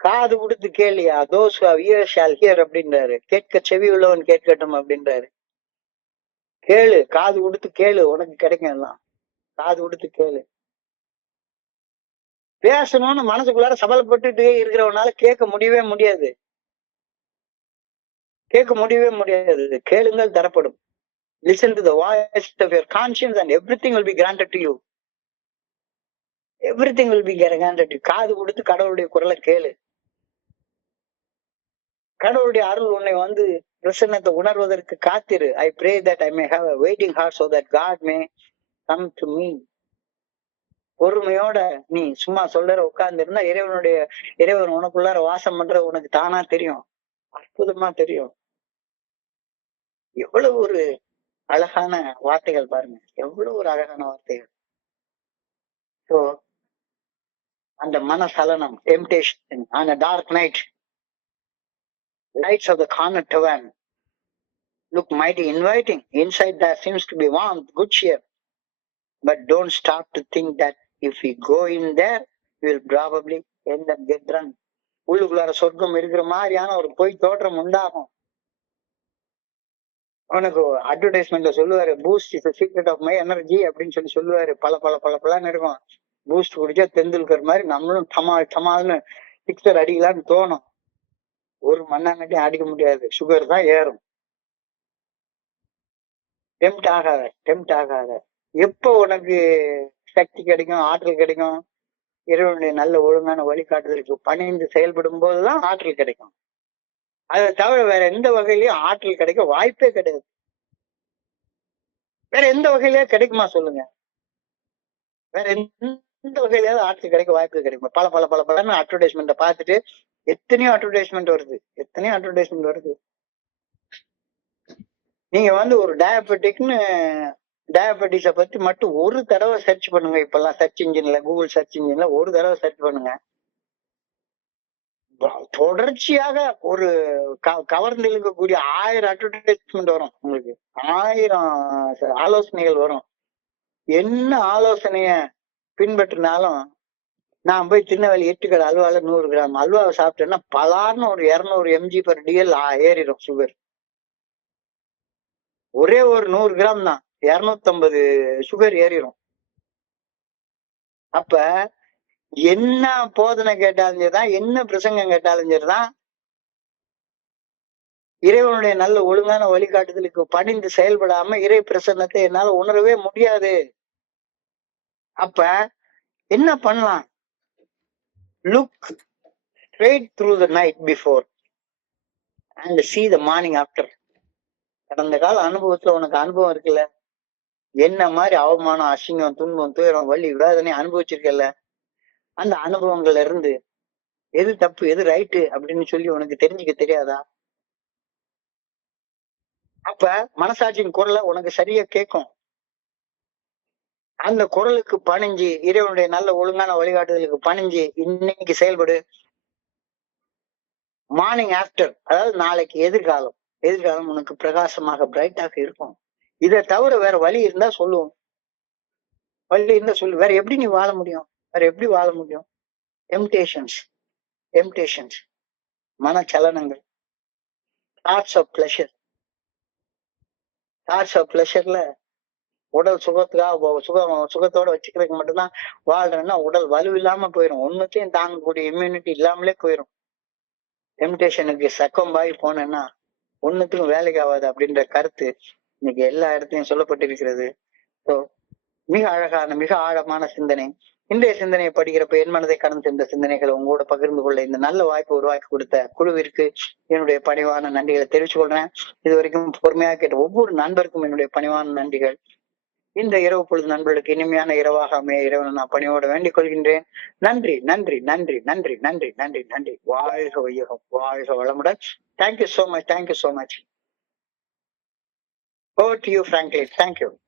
காது கொடுத்து கேளியா, those who have ears shall hear அப்படின்றாரு. கேட்க செவி உள்ளவன் கேட்கட்டும் அப்படின்றாரு. கேளு, காது கொடுத்து கேளு, உனக்கு கிடைக்கும் எல்லாம். காது கொடுத்து கேளு. பேசணும்னு மனசுக்குள்ளார சபலப்பட்டுட்டே இருக்கிறவனால கேட்க முடியவே முடியாது. கேட்க முடியவே முடியாது. கேளுங்கள் தரப்படும். Listen to the voice of your conscience and everything will be granted to you. Everything will be granted to you. காது கொடுத்து கடவுளுடைய குரலை கேளு. கடவுளுடைய அருள் உன்னை வந்து பிரசன்னத்தை உணர்வதற்கு காத்திரு. I pray that I may have a waiting heart so that God may come to me. பொறுமையோட நீ சும்மா சொல்ற உட்கார்ந்து இருந்தா இறைவன் உனக்குள்ளார வாசம் பண்ற உனக்கு தானா தெரியும். அற்புதமா தெரியும். எவ்வளவு ஒரு அழகான வார்த்தைகள் பாருங்க. எவ்வளவு ஒரு அழகான வார்த்தைகள். So அந்த மனசலனம், temptation on a dark night, lights of the corner tavern look mighty inviting. Inside there seems to be warmth, good cheer. But don't stop to think that if we go in there, we will probably end up get drunk. உள்ளுக்குள்ளார சொர்க்கம் இருக்கிற மாதிரியான ஒரு பொய் தோற்றம் உண்டாகும். உனக்கு அட்வர்டைஸ்மெண்ட்ல சொல்லுவாரு, Boost is secret of my energy அப்படின்னு சொல்லுவாரு. பலன்னு இருக்கும். பூஸ்ட் குடிச்சா தெந்துல்கர் மாதிரி நம்மளும் டமால்னு சிக்ஸர் அடிக்கலான்னு தோணும். ஒரு மண்ணாங்கட்டி அடிக்க முடியாது. சுகர் தான் ஏறும். டெம்ட் ஆகாத. எப்போ உனக்கு சக்தி கிடைக்கும், ஆற்றல் கிடைக்கும்? இறைவனுடைய நல்ல ஒழுங்கான வழிகாட்டுதலுக்கு பணிந்து செயல்படும் போதுதான் ஆற்றல் கிடைக்கும். அதை தவிர வேற எந்த வகையிலயும் ஆற்றல் கிடைக்க வாய்ப்பே கிடையாது. வேற எந்த வகையிலயே கிடைக்குமா சொல்லுங்க? வேற எந்த வகையிலாவது ஆற்றல் கிடைக்க வாய்ப்பு கிடைக்குமா? பல அட்வர்டைஸ்மெண்ட்டை பார்த்துட்டு எத்தனையோ அட்வர்டைஸ்மெண்ட் வருது. நீங்க வந்து ஒரு டயபெட்டிஸ பத்தி மட்டும் ஒரு தடவை சர்ச் பண்ணுங்க. இப்பெல்லாம் சர்ச் இன்ஜின்ல, கூகுள் சர்ச் இன்ஜின்ல ஒரு தடவை சர்ச் பண்ணுங்க. தொடர்ச்சியாக ஒரு கவர்ந்து இழுக்கக்கூடிய 1000 அட்வர்டைஸ்மெண்ட் வரும். உங்களுக்கு 1000 ஆலோசனைகள் வரும். என்ன ஆலோசனைய பின்பற்றினாலும், நான் போய் திருநெல்வேலி 8 கடை அல்வால 100 கிராம் அல்வாவை சாப்பிட்டேன்னா பலார்னு ஒரு 200 mg/dl ஏறிடும் சுகர். ஒரே ஒரு 100 கிராம் தான் 250 சுகர் ஏறிடும். அப்ப என்ன போதனை கேட்டாலும் சரிதான், என்ன பிரசங்கம் கேட்டாலும் சரிதான், இறைவனுடைய நல்ல ஒழுங்கான வழிகாட்டுதலுக்கு பணிந்து செயல்படாம இறை பிரசன்னத்தை என்னால உணரவே முடியாது. அப்ப என்ன பண்ணலாம்? Look straight through the night before and see the morning after. கடந்த கால அனுபவத்துல உனக்கு அனுபவம் இருக்குல்ல, என்ன மாதிரி அவமானம், அசிங்கம், துன்பம், துயரம், வலி, வேதனை அனுபவிச்சிருக்கல. அந்த அனுபவங்கள்ல இருந்து எது தப்பு எது ரைட்டு அப்படின்னு சொல்லி உனக்கு தெரிஞ்சுக்க தெரியாதா? அப்ப மனசாட்சியின் குரலை உனக்கு சரியா கேட்கும். அந்த குரலுக்கு பணிஞ்சு, இறைவனுடைய நல்ல ஒழுங்கான வழிகாட்டுதலுக்கு பணிஞ்சு இன்னைக்கு செயல்படு. மார்னிங் ஆஃப்டர், அதாவது நாளைக்கு எதிர்காலம், எதிர்காலம் உனக்கு பிரகாசமாக பிரைட்டாக இருக்கும். இதை தவிர வேற வழி இருந்தா சொல்லுவோம். வழி இருந்தா சொல்லு. வேற எப்படி நீ வாழ முடியும்? வேற எப்படி வாழ முடியும்? டெம்டேஷன்ஸ், டெம்டேஷன்ஸ், மனச்சலனங்கள், thoughts of pleasure. Thoughts of பிளஷர்ல உடல் சுகத்துக்காக சுகத்தோட வச்சுக்கிறதுக்கு மட்டும்தான் வாழ்றேன்னா உடல் வலு இல்லாம போயிடும். ஒண்ணுத்தையும் தாங்கக்கூடிய இம்யூனிட்டி இல்லாமலே போயிடும். டெம்டேஷனுக்கு சக்கம்பாய் போனேன்னா ஒண்ணுத்துக்கும் வேலைக்கு ஆகாது அப்படின்ற கருத்து இன்னைக்கு எல்லா இடத்துலயும் சொல்லப்பட்டிருக்கிறது. ஸோ மிக அழகான, மிக ஆழமான சிந்தனை. இன்றைய சிந்தனையை படிக்கிறப்ப என் மனதை கடந்து இந்த சிந்தனைகளை உங்களோட பகிர்ந்து கொள்ள இந்த நல்ல வாய்ப்பு உருவாக்கி கொடுத்த குழுவிற்கு என்னுடைய பணிவான நன்றிகளை தெரிவித்துக் கொள்றேன். இது வரைக்கும் பொறுமையாக கேட்ட ஒவ்வொரு நண்பருக்கும் என்னுடைய பணிவான நன்றிகள். இந்த இரவு பொழுது நண்பர்களுக்கு இனிமையான இரவாக அமைய இறைவனை நான் பணியோடு வேண்டிக் கொள்கின்றேன். நன்றி, நன்றி, நன்றி, நன்றி, நன்றி, நன்றி, நன்றி. வாழ்க வையகம், வாழ்க வளமுடன். Thank you so much, thank you so much. Over to you, Franklin. Thank you.